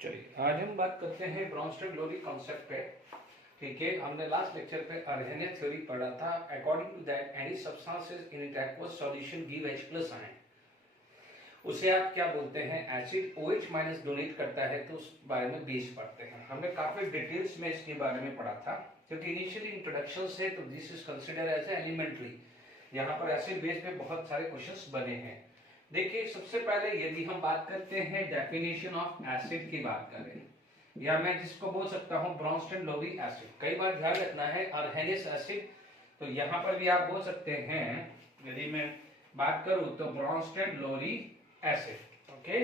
चलिए आज हम बात करते हैं ब्रॉन्स्टन-लोरी कॉन्सेप्ट पे। ठीक है, हमने लास्ट लेक्चर पे अर्हेनियस थ्योरी पढ़ा था। According to that any substances in it aqueous solution give H+ ion. उसे आप क्या बोलते हैं? एसिड OH- डोनेट करता है तो उस बारे में बेस पढ़ते हैं। हमने काफी डिटेल्स में इसके बारे में पढ़ा था क्योंकि इनिशियली इंट्रोडक्शन से तो this is considered as elementary. यहाँ पर एसिड बेस पे बहुत सारे क्वेश्चंस बने हैं। देखिए सबसे पहले यदि हम बात करते हैं डेफिनेशन ऑफ एसिड की बात करें, या मैं जिसको बोल सकता हूँ ब्रॉन्स्टन-लोरी एसिड। कई बार ध्यान रखना है अर्हेनियस एसिड, तो यहाँ पर भी आप बोल सकते हैं। यदि मैं बात करूँ तो ब्रॉन्स्टन-लोरी एसिड। ओके,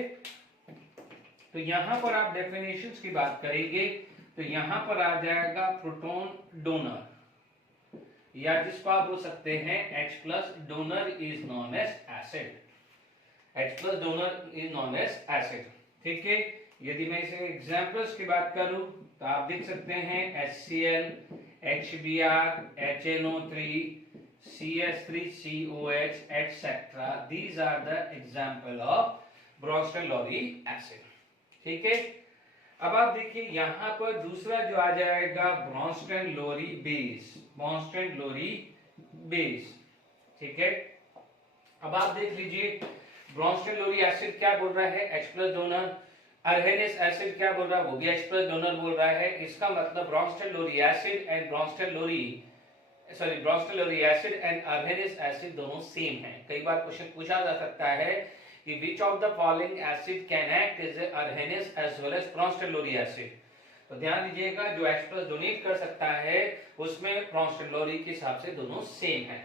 तो यहाँ पर आप डेफिनेशंस की बात करेंगे तो यहाँ पर आ जाएगा प्रोटॉन डोनर, या जिसको आप बोल सकते हैं H+ donor is known as acid. H+ donor is known as acid. ठीक है, यदि मैं इसे एग्जांपल्स की बात करूं तो आप देख सकते हैं HCl, HBr, HNO3, CS3COH etc. These are the example of Bronsted Lowry acid. ठीक है, अब आप देखिए यहां पर दूसरा जो आ जाएगा ब्रॉन्स्टन-लोरी बेस। ब्रॉन्स्टन-लोरी बेस, ठीक है। अब आप देख लीजिए ब्रॉन्स्टन-लोरी एसिड क्या बोल रहा है? H+ donor. अर्हेनियस एसिड क्या बोल रहा है? वो भी H+ डोनर बोल रहा है। इसका मतलब Bronsted Lowry acid and Bronsted Lowry acid and Arrhenius acid दोनों सेम हैं। कई बार क्वेश्चन पूछा जा सकता है कि which of the following acid can act as a Arrhenius as well as Bronsted Lowry acid. तो ध्यान दीजिएगा जो H+ डोनेट कर सकता है उसमें ब्रॉन्स्टन-लोरी के हिसाब से दोनों सेम है।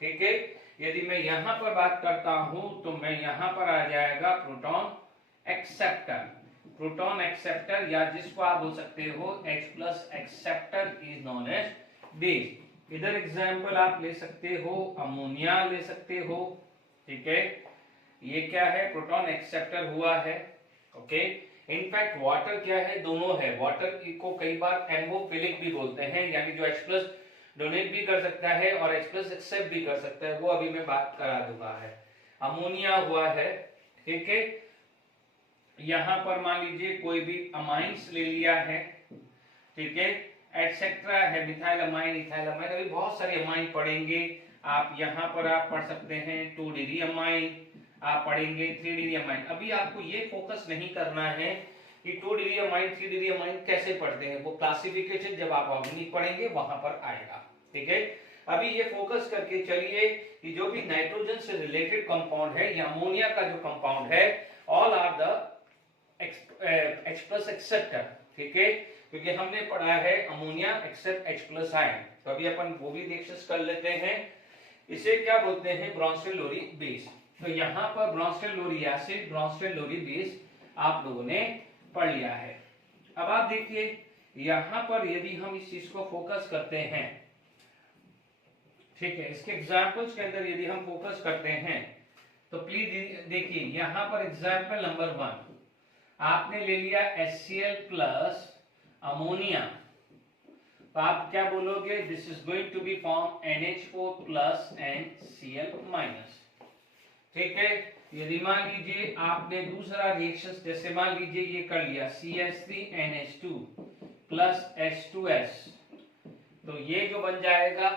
ठीक है, यदि मैं यहां पर बात करता हूं तो मैं यहां पर आ जाएगा प्रोटॉन एक्सेप्टर। प्रोटॉन एक्सेप्टर या जिसको आप बोल सकते हो H+ acceptor is known as base. इधर एग्जांपल आप ले सकते हो, अमोनिया ले सकते हो। ठीक है, ये क्या है? प्रोटॉन एक्सेप्टर हुआ है। ओके, इनफैक्ट वाटर क्या है? दोनों है। वाटर को कई बार एम्बोफिलिक भी बोलते हैं, यानी जो H+ डोनेट भी कर सकता है और H+ एक्सेप्ट भी कर सकता है, वो अभी मैं बात करा दूंगा है। अमोनिया हुआ है। ठीक है, यहां पर मान लीजिए कोई भी अमाइंस ले लिया है। ठीक है, एटसेट्रा है, मिथाइल अमाइन, इथाइल अमाइन, अभी बहुत सारे अमाइन पढ़ेंगे आप। यहां पर आप पढ़ सकते हैं 2 डिग्री अमाइन, आप पढ़ेंगे 3 डिग्री अमाइन। अभी आपको ये फोकस नहीं करना है कि 2 डिग्री अमाइन 3 डिग्री अमाइन कैसे पढ़ते हैं, वो क्लासिफिकेशन जब आप ऑर्गेनिक पढ़ेंगे वहां पर आएगा। ठीक है, अभी ये फोकस करके चलिए कि जो भी नाइट्रोजन से रिलेटेड कंपाउंड है या अमोनिया का जो कंपाउंड है, all are the H+ acceptor. ठीक है, क्योंकि हमने पढ़ा है अमोनिया एक्सेप्ट H+ आयन, तो अभी अपन वो भी डिस्कस कर लेते हैं। इसे क्या बोलते हैं? ब्रॉन्स्टन-लोरी बेस। तो यहाँ पर ब्रॉन्स्टन-लोरी एसिड, ब्रॉन्स्टन-लोरी बेस आप लोगों ने पढ़ लिया है। अब आप देखिए यहाँ पर यदि हम इस चीज को फोकस करते हैं, ठीक है, इसके एग्जाम्पल्स के अंदर यदि हम फोकस करते हैं तो प्लीज देखिए यहाँ पर एग्जाम्पल नंबर 1 आपने ले लिया HCl प्लस अमोनिया, तो आप क्या बोलोगे? This is going to be form NH4 plus and Cl minus. ठीक है, यदि मान लीजिए आपने दूसरा रिएक्शन, जैसे मान लीजिए ये कर लिया CH3NH2 प्लस H2S, तो ये जो बन जाएगा,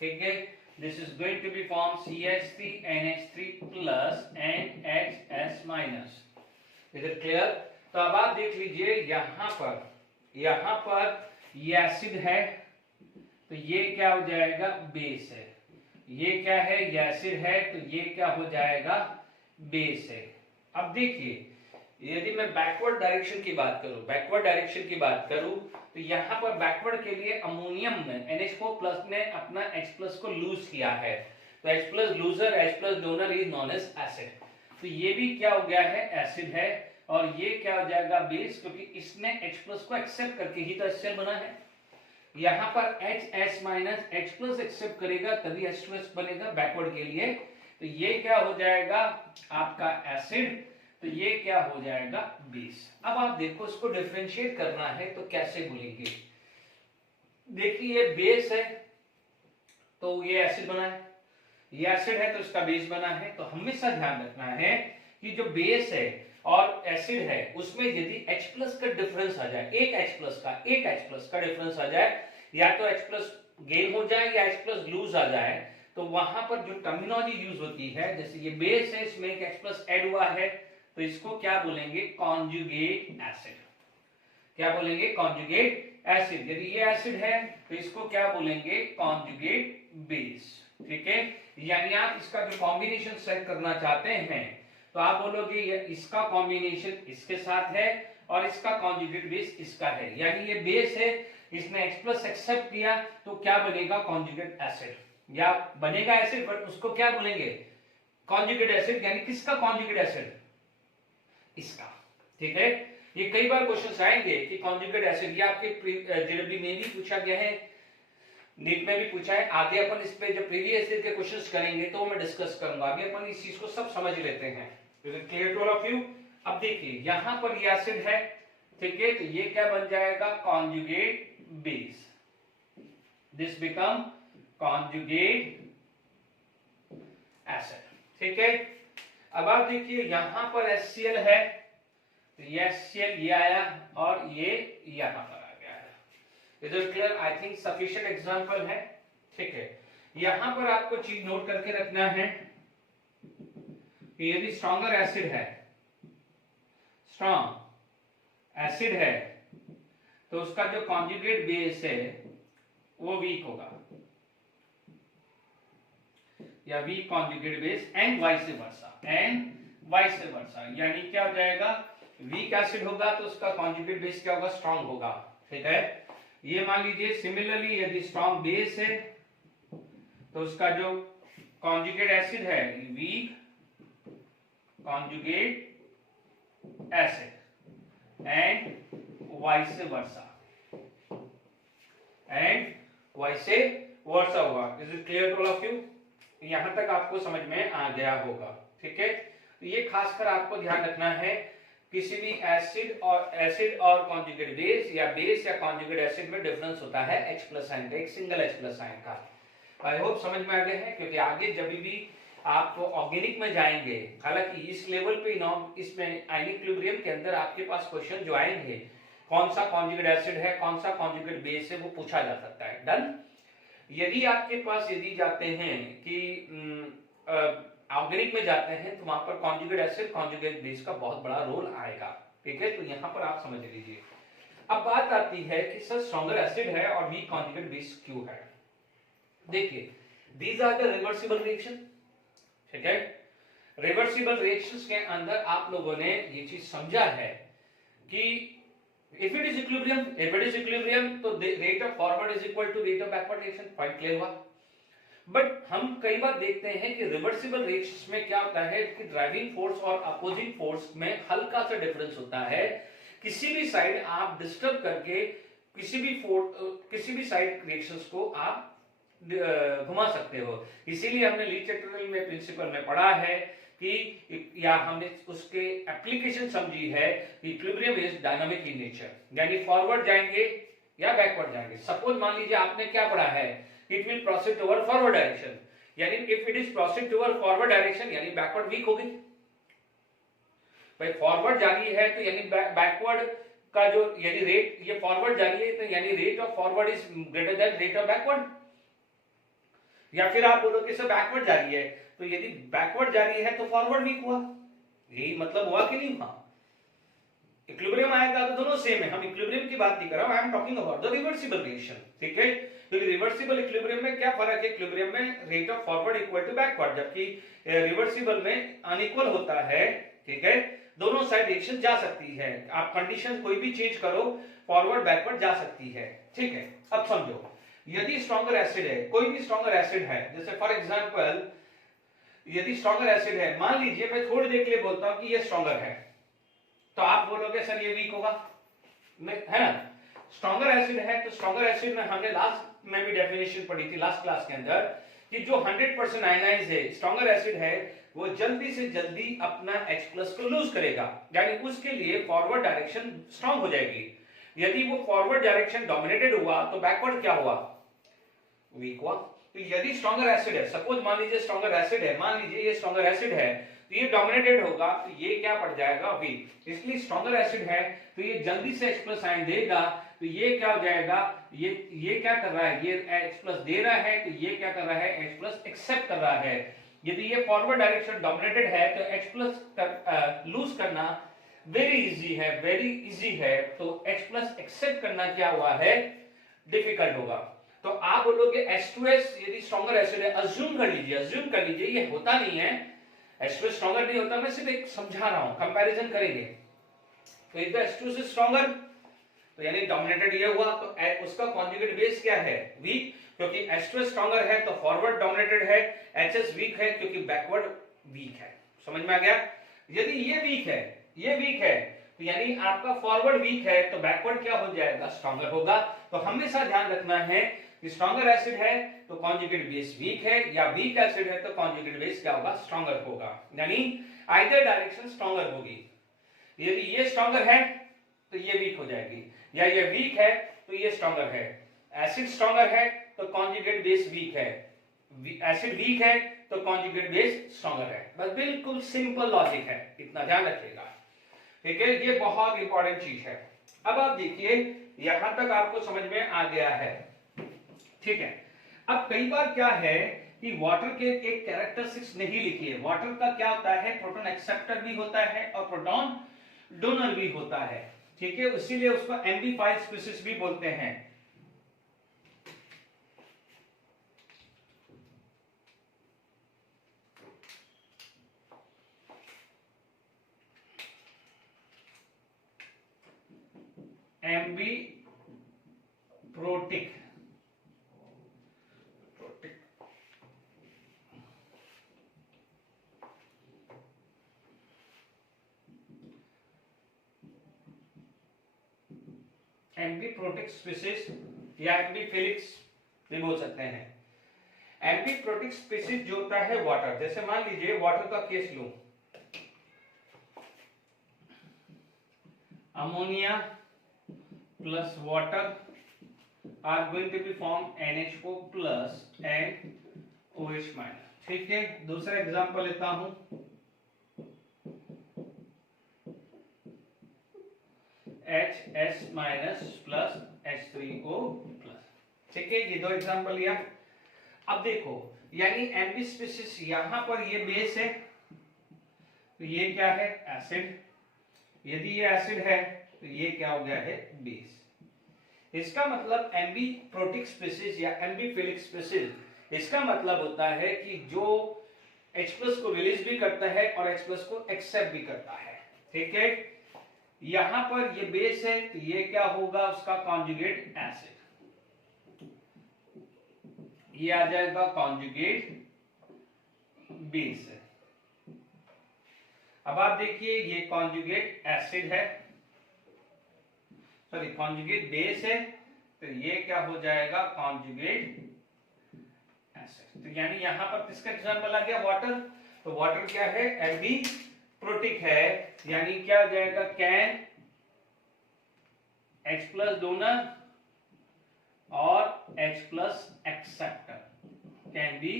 ठीक है, this is going to be form CH3NH3 plus and HS minus. Is it clear? तो अब आप देख लीजिए यहाँ पर ये एसिड है, तो ये क्या हो जाएगा? बेस है। ये क्या है? ये एसिड है, तो ये क्या हो जाएगा? बेस है। अब देखिए यदि मैं बैकवर्ड डायरेक्शन की बात करूं तो यहाँ पर बैकवर्ड के लिए अमोनियम में NH4 प्लस ने अपना H+ को लूज किया है, तो H+ loser, H+ donor is known as acid. तो ये भी क्या हो गया है? एसिड है। और ये क्या हो जाएगा? बेस, क्योंकि इसने H+ को एक्सेप्ट करके ही तो HCl बना है। यहाँ पर HS माइनस H+ एक्सेप्ट करेगा तभी H2S बनेगा बैकवर्ड के लिए, तो ये क्या हो जाएगा? आपका एसिड, तो ये क्या हो जाएगा? बेस। अब आप देखो इसको डिफरेंशिएट करना है तो कैसे बोलेंगे? देखिए ये बेस है तो ये एसिड बना है, ये एसिड है तो इसका बेस बना है। तो हमेशा ध्यान रखना है कि जो बेस है और एसिड है उसमें यदि H प्लस का डिफरेंस आ जाए, एक H प्लस का डिफरेंस आ जाए, या तो H प्लस गेन हो जाए या H प्लस लूज आ जाए, तो वहां पर जो टर्मिनोलॉजी यूज होती है, जैसे ये बेस है इसमें एक H प्लस ऐड हुआ है, तो इसको क्या बोलेंगे, कॉन्जुगेट एसिड। क्या बोलेंगे, कॉन्जुगेट एसिड। यदि ये एसिड है तो इसको क्या बोलेंगे, कॉन्जुगेट बेस। ठीक है, यानी आप इसका जो कॉम्बिनेशन सेट करना चाहते हैं तो आप बोलोगे ये इसका कॉम्बिनेशन इसके साथ है और इसका कॉन्जुगेट बेस इसका है, यानी ये बेस है, इसने H प्लस एक्सेप्ट किया तो क्या बनेगा, कॉन्जुगेट एसिड, या बनेगा एसिड बट उसको क्या बोलेंगे, कॉन्जुगेट एसिड। यानी किसका कॉन्जुगेट एसिड, इसका। ठीक है, ये कई बार क्वेश्चन आएंगे कि कॉन्जुगेट एसिड, ये आपके जेडब्ल्यू में भी पूछा गया है, नीट में भी पूछा है। आगे अपन इस पे जब प्रीवियस ईयर के क्वेश्चंस करेंगे तो मैं डिस्कस करूंगा, अभी अपन इस चीज को सब समझ लेते हैं। Clear to all of you. अब देखिए यहां पर ये एसिड है, ठीक है, तो ये क्या बन जाएगा, conjugate base, this become conjugate acid. ठीक है, अब आप देखिए यहां पर HCl है, तो ये HCl ये आया और ये यहां पर आ गया है। Is it clear, I think sufficient example है। ठीक है, यहां पर आपको चीज नोट करके रखना है कि यदि स्ट्रॉन्गर एसिड है, स्ट्रॉन्ग एसिड है, तो उसका जो कॉन्जुगेट बेस है वो वीक होगा, या weak conjugate base, and vice versa, यानी क्या हो जाएगा, वीक एसिड होगा तो उसका कॉन्जुगेट बेस क्या होगा, स्ट्रॉन्ग होगा। ठीक है, ये मान लीजिए सिमिलरली यदि स्ट्रॉन्ग बेस है तो उसका जो कॉन्जुगेट एसिड है weak conjugate acid, and vice versa होगा। Is it clear to all of you, यहां तक आपको समझ में आ गया होगा। ठीक है, तो ये खासकर आपको ध्यान रखना है, किसी भी एसिड और कॉन्जुगेट बेस या बेस या कॉन्जुगेट एसिड में डिफरेंस होता है H प्लस आयन का, एक सिंगल H प्लस आयन का। आई होप समझ में आ गए हैं, क्योंकि आगे जब भी आप ऑर्गेनिक में जाएंगे, हालांकि इस लेवल पे इसमें आयनिक इक्विलिब्रियम के अंदर आपके पास क्वेश्चन जो आएंगे, कौन सा कॉन्जुगेट एसिड है, कौन सा कॉन्जुगेट बेस है, वो पूछा जा सकता है। डन। यदि आपके पास यदि जाते हैं कि ऑर्गेनिक में जाते हैं तो वहां पर कॉन्जुगेट एसिड कॉन्जुगेट बेस का बहुत बड़ा रोल आएगा। ठीक है, तो यहां पर आप समझ लीजिए। अब बात आती है कि सर स्ट्रॉन्गर एसिड है और वीक कॉन्जुगेट बेस क्यों है। देखिए, these are the reversible reaction. ठीक है, रिवर्सिबल रिएक्शंस के अंदर आप लोगों ने ये चीज समझा है कि if it is equilibrium तो rate of forward is equal to rate of backward reaction, point clear हुआ। बट हम कई बार देखते हैं कि रिवर्सिबल रिएक्शंस में क्या होता है कि ड्राइविंग फोर्स और अपोजिंग फोर्स में हल्का सा डिफरेंस होता है। किसी भी साइड आप डिस्टर्ब करके किसी भी साइड रिएक्शंस को आप घुमा सकते हो। इसीलिए हमने लीच ट्यूटोरियल में प्रिंसिपल में पढ़ा है कि या हमने उसके एप्लीकेशन समझी है, equilibrium is dynamic in nature, यानी फॉरवर्ड जाएंगे या बैकवर्ड जाएंगे। सपोज मान लीजिए आपने क्या पढ़ा है, it will proceed toward forward direction, यानी if it is proceed toward forward direction यानी बैकवर्ड वीक होगी। भाई फॉरवर्ड जा रही है तो यानी बैकवर्ड का जो यदि रेट ये फॉरवर्ड जा रही है तो यानी rate of forward is greater than rate of backward. या फिर आप बोलो कि सर बैकवर्ड जा रही है तो यदि बैकवर्ड जा रही है तो फॉरवर्ड वीक हुआ, यही मतलब हुआ कि नहीं हुआ। इक्विलिब्रियम आएगा तो दोनों सेम है, हम इक्विलिब्रियम की बात नहीं कर रहा हूं, आई am talking about the reversible reaction. ठीक है, तो रिवर्सिबल इक्विलिब्रियम में क्या फर्क है, इक्विलिब्रियम में rate of forward equal to backward, जबकि रिवर्सिबल में अनइक्वल होता है। ठीक है, दोनों साइड रिएक्शन जा सकती है, आप कंडीशन कोई भी चेंज करो फॉरवर्ड बैकवर्ड जा सकती है। ठीक है, अब समझो, यदि स्ट्रॉन्गर एसिड है, कोई भी स्ट्रॉन्गर एसिड है, जैसे फॉर एग्जांपल यदि स्ट्रॉन्गर एसिड है, मान लीजिए मैं थोड़ी देर के लिए बोलता हूं कि ये स्ट्रॉन्गर है, तो आप बोलोगे सर ये वीक होगा, है ना। स्ट्रॉन्गर एसिड है तो स्ट्रॉन्गर एसिड में हमने लास्ट में भी डेफिनेशन पढ़ी थी लास्ट क्लास के अंदर कि जो 100% आयनाइज है स्ट्रॉन्गर एसिड है वो जल्दी से जल्दी अपना H+ को लूज करेगा, यानी उसके लिए फॉरवर्ड डायरेक्शन स्ट्रॉन्ग हो जाएगी। यदि वो फॉरवर्ड डायरेक्शन डोमिनेटेड हुआ तो बैकवर्ड क्या हुआ, वीक हुआ। तो यदि स्ट्रॉन्गर एसिड है, सपोज मान लीजिए स्ट्रॉन्गर एसिड है, मान लीजिए ये स्ट्रॉन्गर एसिड है, तो ये डोमिनेटेड होगा, तो ये क्या पड़ जाएगा वीक, इसलिए स्ट्रॉन्गर एसिड है तो ये जल्दी से H+ आयन देगा, तो ये क्या हो जाएगा, ये क्या कर रहा है, ये H+ दे रहा है, तो ये क्या कर रहा है, H+ एक्सेप्ट कर रहा है। यदि ये फॉरवर्ड डायरेक्शन डोमिनेटेड है तो H+ लूज करना वेरी इजी है, तो H+ एक्सेप्ट करना क्या हुआ है, डिफिकल्ट होगा। तो आप बोलोगे H2S यदि स्ट्रॉन्गर एसिड है, अज्यूम कर लीजिए ये होता नहीं है, H2S स्ट्रॉन्गर नहीं होता, मैं सिर्फ एक समझा रहा हूं, कंपैरिजन करेंगे। तो इधर H2S इज स्ट्रॉन्गर, तो यानी डोमिनेटेड ये हुआ, तो उसका कॉन्जुगेट बेस क्या है, वीक, क्योंकि H2S स्ट्रॉन्गर है तो फॉरवर्ड डोमिनेटेड है, HS वीक है क्योंकि बैकवर्ड वीक है। समझ में आ गया? यदि ये वीक है तो यानी आपका फॉरवर्ड वीक है तो बैकवर्ड क्या हो जाएगा, स्ट्रॉन्गर होगा। तो हमेशा ध्यान रखना है कि स्ट्रॉन्गर एसिड है तो कॉन्जुगेट बेस वीक है, या वीक एसिड है तो कॉन्जुगेट बेस क्या होगा, स्ट्रॉन्गर होगा, यानी आइदर डायरेक्शन स्ट्रॉन्गर होगी। यदि ये स्ट्रॉन्गर है तो ये वीक हो जाएगी, या ये वीक है तो ये स्ट्रॉन्गर है। एसिड स्ट्रॉन्गर है तो कॉन्जुगेट बेस वीक है, एसिड वीक है तो कॉन्जुगेट बेस स्ट्रॉन्गर है। बस बिल्कुल सिंपल लॉजिक है, इतना ध्यान रखिएगा, ठीक है, ये बहुत इंपॉर्टेंट चीज है। अब आप देखिए यहां तक आपको समझ में आ गया है, ठीक है। अब कई बार क्या है कि वाटर के एक कैरेक्टरिस्टिक्स नहीं लिखी है। वाटर का क्या होता है, प्रोटॉन एक्सेप्टर भी होता है और प्रोटॉन डोनर भी होता है, ठीक है, इसीलिए उसको एम्बीफाइल स्पीशीज भी बोलते हैं। एम्बीप्रोटिक, एम्बीप्रोटिक स्पीशीज या एम्बीफिलिक्स भी बोल सकते हैं। एम्बीप्रोटिक स्पीशीज जो होता है वाटर, जैसे मान लीजिए वाटर का केस लूं, ammonia plus water are going to be form NH4 plus and OH minus, ठीक है। दूसरा एग्जांपल लेता हूं, HS minus plus H3O plus, ठीक है, ये दो एग्जांपल लिया। अब देखो यानी एम्बी स्पीशीज, यहां पर ये बेस है तो ये क्या है, एसिड, यदि ये एसिड है तो ये क्या हो गया है, बेस। इसका मतलब एम्बीप्रोटिक स्पीशीज या एम्बीफिलिक स्पीशीज, इसका मतलब होता है कि जो H+ को रिलीज भी करता है और H+ को एक्सेप्ट भी करता है, ठीक है। यहां पर ये बेस है तो ये क्या होगा, उसका कॉन्जुगेट एसिड, ये आ जाएगा कॉन्जुगेट बेस है। अब आप देखिए ये कॉन्जुगेट एसिड है, सॉरी कॉन्जुगेट बेस है, तो ये क्या हो जाएगा, कॉन्जुगेट एसिड। तो यानी यहां पर किसका एग्जांपल आ गया, वाटर, तो वाटर क्या है, एम्बीप्रोटिक है, यानी क्या हो जाएगा, कैन H+ डोनर और H+ acceptor, can be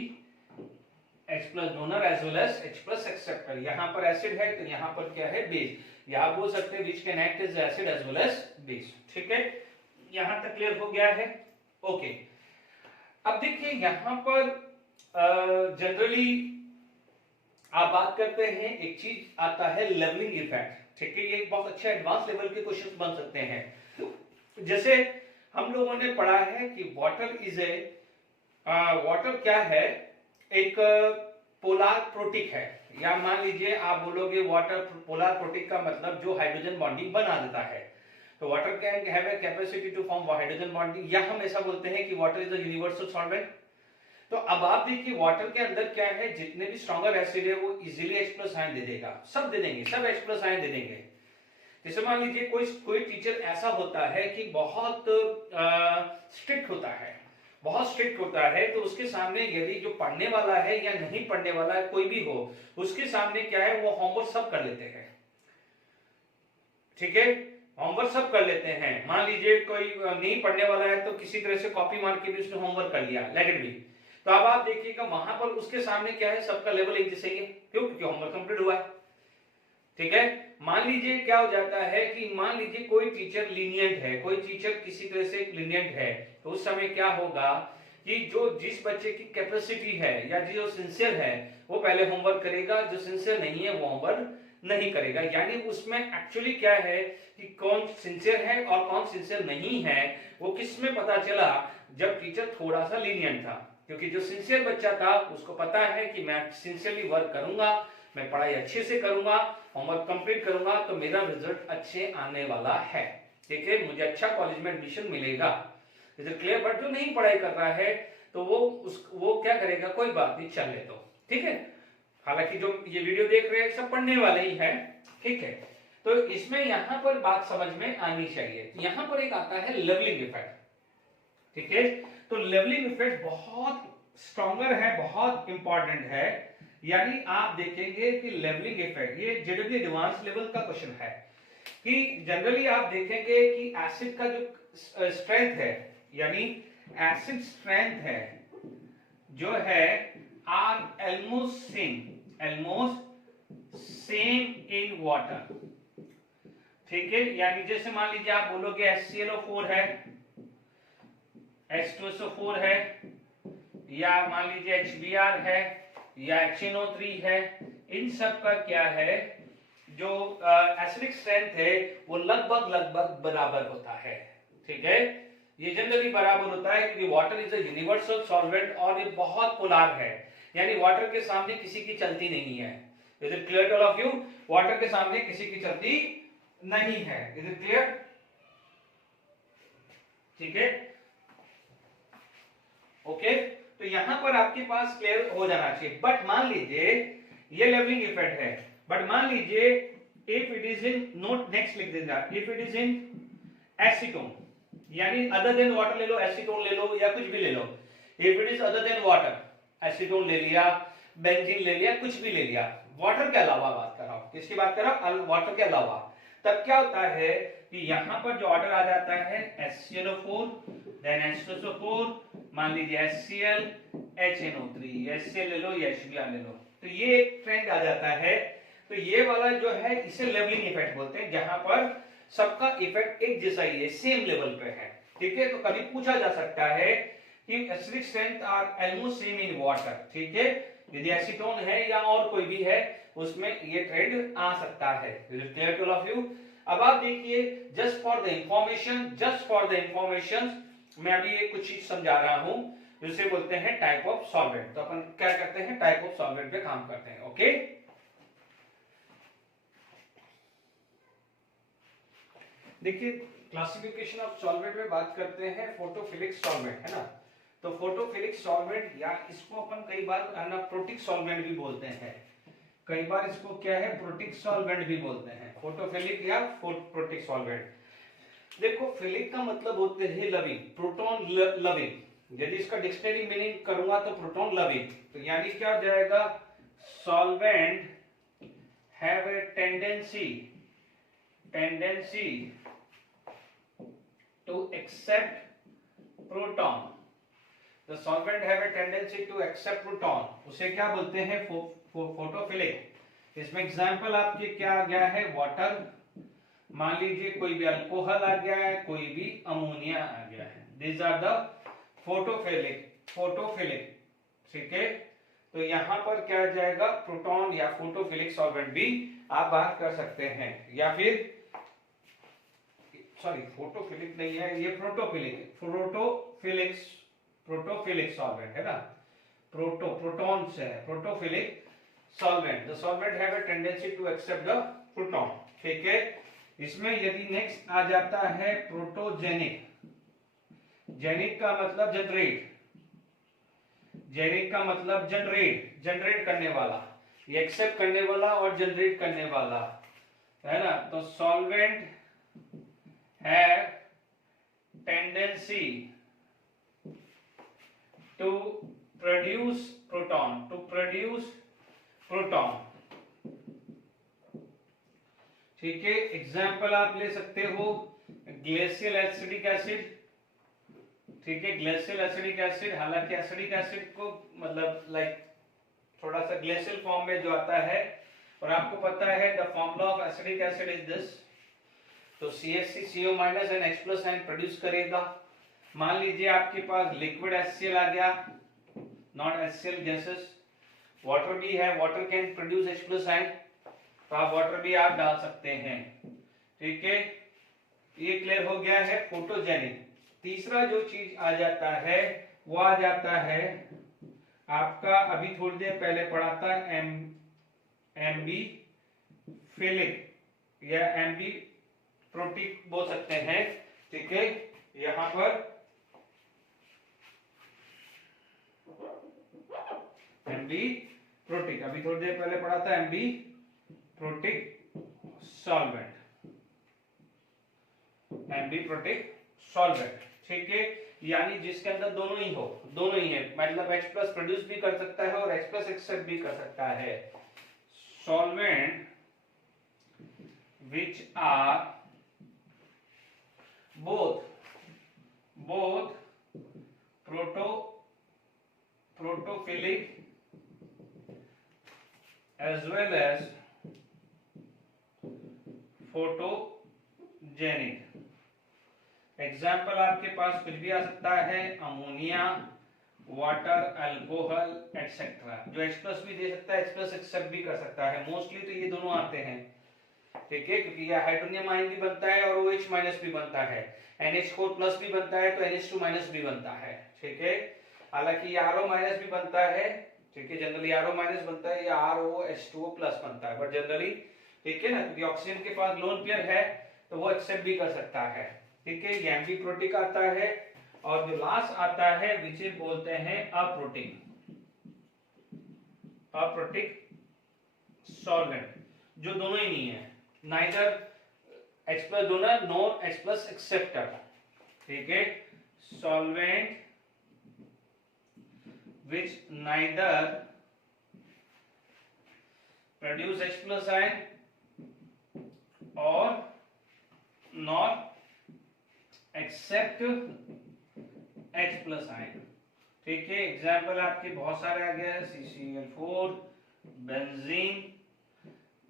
H+ donor as well as H+ acceptor. यहां पर एसिड है तो यहां पर क्या है, बेस, या आप बोल सकते हैं which can act as acid as well as base, ठीक है। यहां तक क्लियर हो गया है, ओके। अब देखिए यहां पर जनरली आप बात करते हैं, एक चीज आता है लेवलिंग इफेक्ट, ठीक है, ये एक बहुत अच्छा एडवांस लेवल के क्वेश्चन बन सकते हैं। जैसे हम लोगों ने पढ़ा है कि वाटर इज ए, वाटर क्या है, एक पोलार प्रोटिक है, या मान लीजिए आप बोलोगे वाटर पोलार प्रोटिक का मतलब जो हाइड्रोजन बॉन्डिंग बना देता है। तो water can have a capacity to form hydrogen bonding, या हम ऐसा बोलते हैं कि water is a universal solvent. तो अब आप देखिए वाटर के अंदर क्या है, जितने भी स्ट्रॉन्गर एसिड है वो इजीली H+ आयन दे देगा, सब दे देंगे, सब H+ आयन दे देंगे। जैसे मान लीजिए कोई टीचर ऐसा होता है कि बहुत स्ट्रिक्ट होता है, तो उसके सामने यदि जो पढ़ने वाला है या नहीं पढ़ने वाला है कोई भी हो, उसके सामने क्या है, वो होमवर्क सब कर लेते हैं, ठीक है, होमवर्क सब कर लेते हैं। मान लीजिए कोई नहीं पढ़ने वाला है तो किसी तरह से कॉपी मार के भी उसने होमवर्क कर लिया, लेट इट बी। तो अब आप देखिएगा वहां पर उसके सामने क्या है, सबका लेवल एक जैसे ही है, क्यों, क्योंकि होमवर्क कंप्लीट हुआ ठीक है। मान लीजिए क्या हो जाता है कि मान लीजिए कोई टीचर लीनियंट है, कोई टीचर किसी तरह से लीनियंट है, तो उस समय क्या होगा कि जो जिस बच्चे की कैपेसिटी है या जो सिंसियर है वो पहले होमवर्क करेगा, जो सिंसियर नहीं है वो होमवर्क नहीं करेगा। यानी उसमें एक्चुअली क्या है कि कौन सिंसियर है और कौन सिंसियर नहीं है वो किस में पता चला, जब टीचर थोड़ा सा लीनियंट था। क्योंकि जो सिंसियर बच्चा था उसको पता है कि मैं सिंसियरली वर्क करूंगा, मैं पढ़ाई अच्छे से करूंगा, होमवर्क कंप्लीट करूंगा तो मेरा रिजल्ट अच्छे आने वाला है, ठीक है, मुझे अच्छा कॉलेज में एडमिशन मिलेगा। Is it clear? बट जो नहीं पढ़ाई कर रहा है तो वो क्या करेगा, कोई बात नहीं, चल ले तो, ठीक है। हालांकि जो ये वीडियो देख रहे हैं सब पढ़ने वाले ही हैं, ठीक है। तो इसमें यहां पर बात समझ में आनी चाहिए। यहां पर एक आता है लेवलिंग इफेक्ट, ठीक है। तो लेवलिंग इफेक्ट बहुत स्ट्रॉन्गर है, बहुत इंपॉर्टेंट है। यानी आप देखेंगे कि लेवलिंग इफेक्ट ये जेडब्ल्यू एडवांस लेवल का क्वेश्चन है कि जनरली आप देखेंगे कि एसिड का जो स्ट्रेंथ है, यानी एसिड स्ट्रेंथ है जो है are almost same in water, ठीक है। यानी जैसे मान लीजिए आप बोलोगे HClO4 है, H2SO4 है, या मान लीजिए HBr है या HNO3 है, इन सब का क्या है जो एसिडिक स्ट्रेंथ है वो लगभग बराबर होता है, ठीक है। ये जनरली बराबर होता है क्योंकि water is a universal solvent और ये बहुत पोलर है, यानी वाटर के सामने किसी की चलती नहीं है। Is it clear to all of you? Water के सामने किसी की चलती नहीं है। Is it clear? ठीक है, ओके। तो यहां पर आपके पास क्लियर हो जाना चाहिए। बट मान लीजिए ये लेवलिंग इफेक्ट है, बट मान लीजिए if it is in, note next लिख देना, if it is in acetone, यानी अदर देन वाटर ले लो, एसीटोन ले लो या कुछ भी ले लो। If it is other than water, acetone ले लिया, बेंजीन ले लिया, कुछ भी ले लिया, वाटर के अलावा बात कर रहा हूं, किसकी बात कर रहा हूं, वाटर के अलावा, तब क्या होता है कि यहां पर जो ऑर्डर आ जाता है HClO4 देन H2SO4, मान लीजिए HCl HNO3, HCl ले लो या HBr ले लो, तो ये एक ट्रेंड आ जाता है। तो ये वाला जो है इसे लेवलिंग इफेक्ट बोलते हैं, जहां पर सबका इफेक्ट एक जैसा ही है, सेम लेवल पे है, ठीक है। तो कभी पूछा जा सकता है कि acidic strength are almost same in water, ठीक है। यदि एसीटोन है या और कोई भी है उसमें ये ट्रेंड आ सकता है। Clear to all of you? अब आप देखिए, जस्ट फॉर द इंफॉर्मेशन मैं अभी ये कुछ चीज समझा रहा हूं जिसे बोलते हैं टाइप ऑफ सॉल्वेंट। तो अपन क्या करते हैं, टाइप ऑफ सॉल्वेंट पे काम करते हैं, ओके। देखिए क्लासिफिकेशन ऑफ सॉल्वेंट में बात करते हैं, फोटोफिलिक सॉल्वेंट है ना। तो फोटोफिलिक सॉल्वेंट या इसको अपन कई बार प्रोटिक सॉल्वेंट भी बोलते हैं, कई बार इसको क्या है प्रोटिक सॉल्वेंट भी बोलते हैं, फोटोफिलिक या प्रोटिक सॉल्वेंट। देखो फिलिक का मतलब होते हैं लविंग, प्रोटॉन लविंग। यदि इसका डिक्शनरी मीनिंग करूंगा तो प्रोटॉन लविंग, तो यानी क्या हो जाएगा, solvent have a tendency to accept proton, the solvent have a tendency to accept proton, उसे क्या बोलते हैं, फोटोफिलिक। इसमें एग्जांपल आपके क्या आ गया है, वाटर, मान लीजिए कोई भी अल्कोहल आ गया है, कोई भी अमोनिया आ गया है, these are the फोटोफिलिक, ठीक है। तो यहां पर क्या आ जाएगा, प्रोटॉन या फोटोफिलिक सॉल्वेंट भी आप बात कर सकते हैं, या फिर सॉरी फोटोफिलिक नहीं है ये प्रोटोफिलिक सॉल्वेंट है ना, प्रोटॉन से है, protophilic solvent. The solvent have a tendency to accept the proton, ठीक है। इसमें यदि नेक्स्ट आ जाता है प्रोटोजेनिक, जेनिक का मतलब जनरेट, जेनिक का मतलब जनरेट करने वाला, ये एक्सेप्ट करने वाला और जनरेट करने वाला है ना। तो solvent have tendency to produce proton, ठीक है। एग्जाम्पल आप ले सकते हो ग्लेशियल एसिडिक एसिड, ठीक है, ग्लेशियल एसिडिक एसिड, हालांकि एसिडिक एसिड को मतलब लाइक थोड़ा सा ग्लेशियल फॉर्म में जो आता है और आपको पता है the formula of acidic acid is this, तो CH3CO minus and H plus ion produce करेगा। मान लीजिए आपके पास लिक्विड HCl आ गया, नॉट HCl गैसेस, वाटर भी है, water can produce H plus ion, तो आप वाटर भी आप डाल सकते हैं। ठीक है, ये क्लियर हो गया है फोटोजेनिक। तीसरा जो चीज आ जाता है वो आ जाता है आपका, अभी थोड़ी देर पहले पढ़ा था, एम्बीफिलिक या एम्बीप्रोटिक बोल सकते हैं। ठीक है, यहां पर एम्बीप्रोटिक, अभी थोड़ी देर पहले पढ़ा था एम्बीप्रोटिक सॉल्वेंट, एम्बीप्रोटिक सॉल्वेंट। ठीक है, यानी जिसके अंदर दोनों ही हो, दोनों ही है, मतलब H प्लस प्रोड्यूस भी कर सकता है और H प्लस एक्सेप्ट भी कर सकता है। Solvent which are both protophilic as well as photogenic. Example आपके पास कुछ भी आ सकता है, अमोनिया, वाटर, अल्कोहल एटसेट्रा। जो H प्लस भी दे सकता है, H प्लस एक्सेप्ट भी कर सकता है। मोस्टली तो ये दोनों आते हैं। ठीक है, क्योंकि यह हाइड्रोनियम आयन भी बनता है और OH माइनस भी बनता है, NH4 प्लस भी बनता है तो NH2 माइनस भी बनता है। ठीक है, हालांकि RO माइनस भी बनता है। ठीक है, जनरली RO माइनस बनता है या ROH2O प्लस बनता है, बट जनरली, ठीक है ना, क्योंकि ऑक्सीजन के पास लोन पेयर है तो वो एक्सेप्ट भी कर सकता है। ठीक है, ये एम्फीप्रोटिक आता है। और जो लास्ट आता है विचे बोलते हैं अप्रोटिक सॉल्वेंट, जो दोनों ही नहीं है, neither H plus donor nor H plus acceptor. ठीक है, solvent which neither produce H plus ion or nor accept H plus ion। ठीक है, एग्जाम्पल आपके बहुत सारे आ गए, CCl4,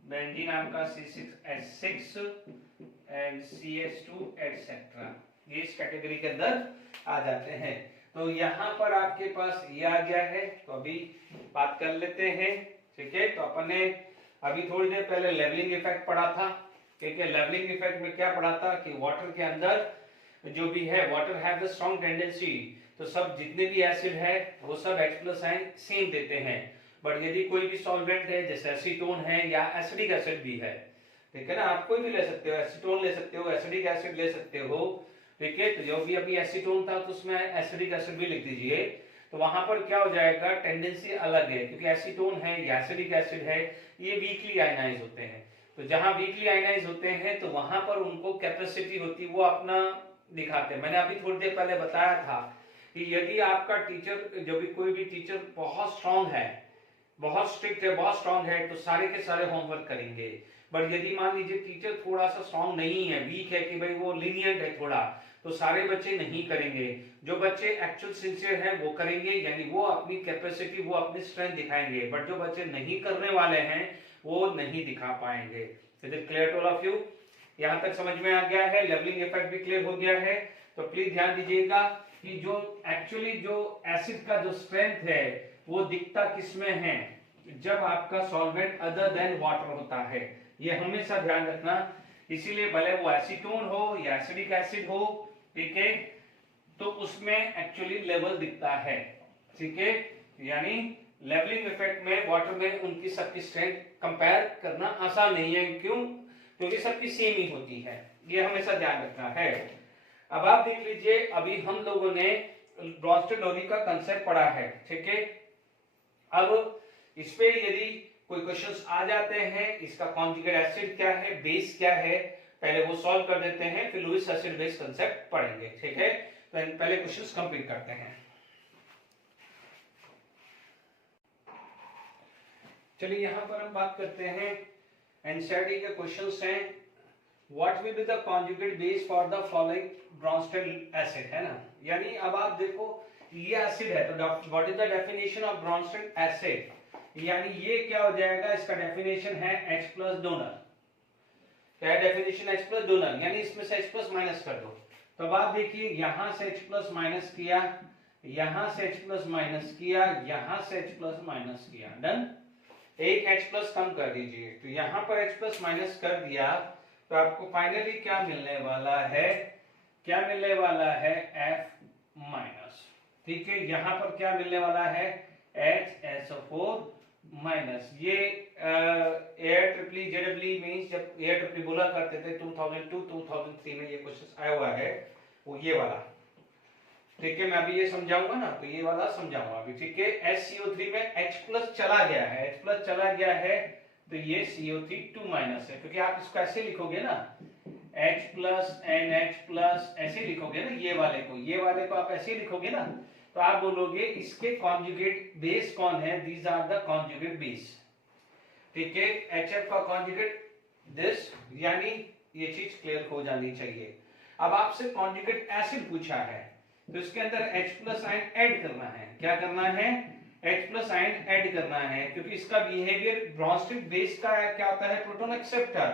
बेंजीन आपका C6H6 एंड CH2 एटसेट्रा, ये इस कैटेगरी के अंदर आ जाते हैं। तो यहाँ पर आपके पास ये आ गया है, तो अभी बात कर लेते हैं। ठीक है, तो अपन ने अभी थोड़ी देर पहले लेवलिंग इफेक्ट पढ़ा था। ठीक है, लेवलिंग इफेक्ट में क्या पढ़ा था कि वाटर के अंदर जो भी है, water have the strong tendency, तो सब जितने भी एसिड है वो सब H प्लस आयन सेम देते हैं। बट यदि कोई भी सॉल्वेंट है, जैसे एसीटोन है या एसिडिक एसिड भी है, ठीक है ना, आप कोई भी ले सकते हो, एसीटोन ले सकते हो, एसिडिक एसिड ले सकते हो। ठीक है, तो जो भी अभी एसीटोन था तो उसमें एसिडिक एसिड भी लिख दीजिए, तो वहां पर क्या हो जाएगा, टेंडेंसी अलग है, क्योंकि एसीटोन है या एसिडिक एसिड है, ये वीकली आयनाइज होते हैं। तो जहां वीकली आयनाइज होते हैं तो वहां पर उनको कैपेसिटी होती है, वो अपना दिखाते हैं। मैंने अभी थोड़ी देर पहले बताया था कि यदि आपका टीचर, जो भी कोई भी टीचर बहुत स्ट्रांग है, बहुत स्ट्रिक्ट है, बहुत स्ट्रांग है, तो सारे के सारे होमवर्क करेंगे। बट यदि मान लीजिए टीचर थोड़ा सा स्ट्रांग नहीं है, वीक है, कि भाई वो लीनियंट है थोड़ा, तो सारे बच्चे नहीं करेंगे। जो बच्चे एक्चुअल सिंसियर हैं वो करेंगे, यानी वो अपनी कैपेसिटी, वो अपनी स्ट्रेंथ दिखाएंगे। बट जो बच्चे नहीं करने वाले हैं वो नहीं दिखा पाएंगे। Is it clear to all of you? यहाँ तक समझ में आ गया है, लेवलिंग इफेक्ट भी क्लियर हो गया है। तो प्लीज ध्यान दीजिएगा कि जो एक्चुअली जो एसिड का जो स्ट्रेंथ है वो दिखता किसमें है, जब आपका सॉल्वेंट अदर देन वाटर होता है। ये हमेशा ध्यान रखना। इसीलिए भले वो एसीटोन हो या एसिडिक एसिड हो, ठीक है, तो उसमें एक्चुअली लेवल दिखता है। ठीक है, यानी लेवलिंग इफेक्ट में वाटर में उनकी सबकी स्ट्रेंथ कंपेयर करना आसान नहीं है। क्यों? क्योंकि सबकी सेम ही होती है, ये हमेशा ध्यान रखना है। अब आप देख लीजिए, अभी हम लोगों ने ब्रॉन्स्टेड लोरी का कंसेप्ट पढ़ा है। ठीक है, अब इस पे यदि कोई क्वेश्चंस आ जाते हैं, इसका कॉन्जुगेट एसिड क्या है, बेस क्या है, पहले वो सॉल्व कर देते हैं, फिर लुईस एसिड बेस कांसेप्ट पढ़ेंगे। ठीक है, तो पहले क्वेश्चंस कंप्लीट करते हैं। चलिए यहां पर हम बात करते हैं, एनसीईआरटी के क्वेश्चंस हैं, what will be the conjugate base for the following Brønsted acid, है ना। यानी अब आप देखो ये एसिड है, तो what is the definition of Brønsted acid, यानी ये क्या हो जाएगा, इसका डेफिनेशन है H प्लस डोनर। क्या डेफिनेशन H प्लस डोनर, यानी इसमें से H प्लस माइनस कर दो। तो अब आप देखिए यहां से H प्लस माइनस किया, यहां से H प्लस माइनस किया, यहां से H प्लस माइनस किया, डन। एक H प्लस कम कर दीजिए, तो यहां पर H प्लस माइनस कर दिया, तो आपको फाइनली क्या मिलने वाला है, क्या मिलने वाला है, F माइनस। ठीक है, यहां पर क्या मिलने वाला है, HSO4 माइनस। ये एयर ट्रिपली जेडब्ल्यू मींस जब एयर ट्रिपली बोला करते थे 2002-2003 में ये क्वेश्चन आया हुआ है, वो ये वाला। ठीक है, मैं अभी ये समझाऊंगा ना, तो ये वाला समझाऊंगा अभी। ठीक है, HCO3 में H प्लस चला गया है, H प्लस चला गया है, तो ये CO3 2 माइनस है, क्योंकि आप इसको ऐसे लिखोगे ना, H प्लस NH प्लस ऐसे लिखोगे ना, ये वाले को आप ऐसे लिखोगे ना, तो आप बोलोगे इसके कॉन्जुगेट बेस कौन है, these are the conjugate base. ठीक है, HF का कॉन्जुगेट दिस, यानी ये चीज क्लियर हो जानी चाहिए। अब आपसे कॉन्जुगेट एसिड पूछा है, तो इसके अंदर H प्लस आयन ऐड करना है। क्या करना है, H प्लस आयन ऐड करना है, क्योंकि इसका बिहेवियर ब्रॉन्स्टेड बेस का क्या होता है, प्रोटॉन एक्सेप्टर।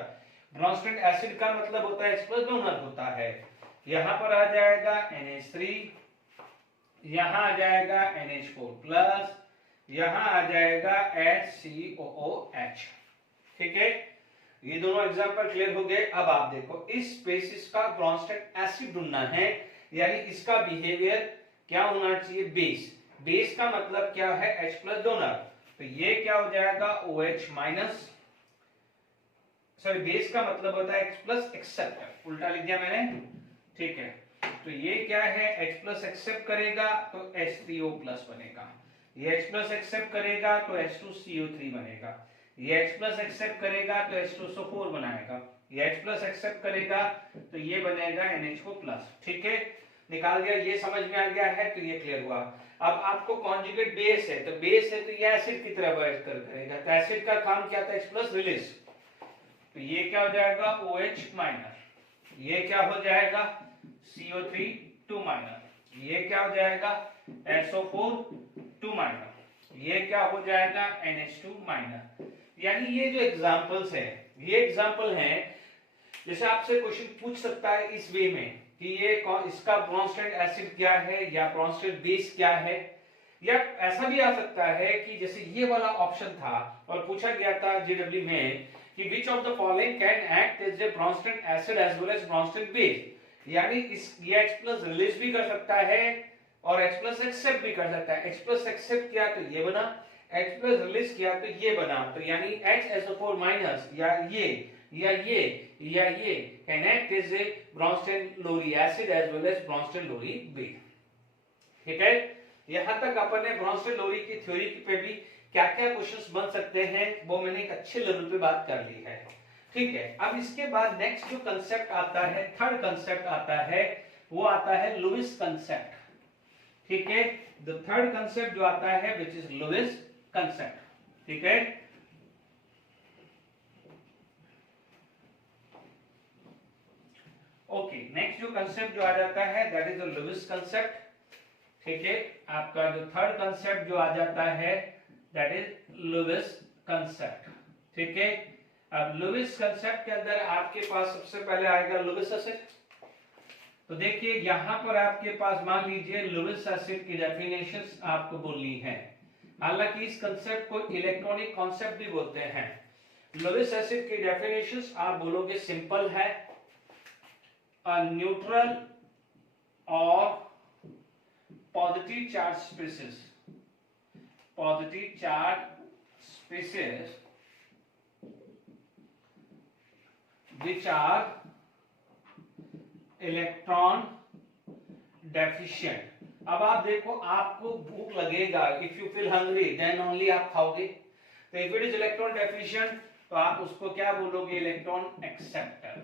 ब्रॉन्स्टेड एसिड का मतलब होता है H प्लस डोनर होता है। यहां पर आ जाएगा NH3, यहां आ जाएगा NH4 प्लस, यहां आ जाएगा HCOOH। ठीक है, ये दोनों एग्जांपल क्लियर हो गए। अब आप देखो इस स्पेसिस का ब्रॉन्स्टेड एसिड ढूंढना है, यानी इसका बिहेवियर क्या होना चाहिए, बेस। बेस का मतलब क्या है, H प्लस डोनर, तो ये क्या हो जाएगा OH माइनस, सॉरी बेस का मतलब होता है H प्लस एक्सेप्टर, उल्टा लिख दिया मैंने। ठीक है, तो ये क्या है, H प्लस एक्सेप्ट करेगा तो H3O प्लस बनेगा, ये H प्लस एक्सेप्ट करेगा तो H2CO3 बनेगा, ये H प्लस एक्सेप्ट करेगा तो H2SO4 बनाएगा, ये H प्लस एक्सेप्ट करेगा तो ये बनेगा NH4 प्लस। ठीक है, निकाल दिया, ये समझ में आ गया है, तो ये क्लियर हुआ। अब आपको कॉन्जुगेट बेस है, तो बेस है तो ये एसिड की तरफ वर्क करेगा, तो एसिड का काम क्या था, H प्लस रिलीज, तो ये क्या हो जाएगा OH माइनस, ये क्या हो जाएगा CO3 2 माइनस, ये क्या हो जाएगा SO4 2 माइनस, ये क्या हो जाएगा NH2 माइनस। यानी ये जो एग्जांपल्स है, ये एग्जांपल हैं, जैसे आपसे क्वेश्चन पूछ सकता है इस वे में कि ये इसका ब्रॉन्स्टेड एसिड क्या है या ब्रॉन्स्टेड बेस क्या है, या ऐसा भी आ सकता है कि जैसे ये वाला ऑप्शन था और पूछा गया था जेडब्ल्यू में कि which of the following can act as a Bronsted acid as well as Bronsted base, यानी इस ये H प्लस रिलीज भी कर सकता है और H प्लस एक्सेप्ट भी कर सकता है। H प्लस एक्सेप्ट किया तो ये बना, H प्लस रिलीज किया तो ये बना, तो यानी HSO4 माइनस या ये can act as a Bronsted Lowry acid as well as Bronsted Lowry base। ठीक है, यहां तक अपन ने ब्रॉन्स्टेड लोरी की थ्योरी पे भी क्या क्या क्वेश्चंस बन सकते हैं वो मैंने एक अच्छे लेवल पे बात कर ली है। ठीक है, अब इसके बाद नेक्स्ट जो कंसेप्ट आता है, थर्ड कंसेप्ट आता है, वो आता है लुईस कंसेप्ट। ठीक है, द थर्ड कंसेप्ट जो आता है विच इज लुईस कंसेप्ट। ठीक है, ओके, नेक्स्ट जो कंसेप्ट जो आ जाता है that is the Lewis concept. ठीक है, आपका जो थर्ड कंसेप्ट जो आ जाता है दैट इज लुईस कंसेप्ट। ठीक है, अब लुईस कंसेप्ट के अंदर आपके पास सबसे पहले आएगा लुईस एसिड। तो देखिए यहां पर आपके पास मान लीजिए लुईस एसिड की डेफिनेशंस आपको बोलनी है, हालांकि इस कंसेप्ट को इलेक्ट्रॉनिक कॉन्सेप्ट भी बोलते हैं। लुईस एसिड की डेफिनेशंस आप बोलोगे सिंपल है, अ न्यूट्रल और positive charge species, positive charge species which are electron deficient। अब आप देखो आपको भूख लगेगा, if you feel hungry then only आप खाओगे, तो if it is electron deficient तो आप उसको क्या बोलोगे, इलेक्ट्रॉन एक्सेप्टर।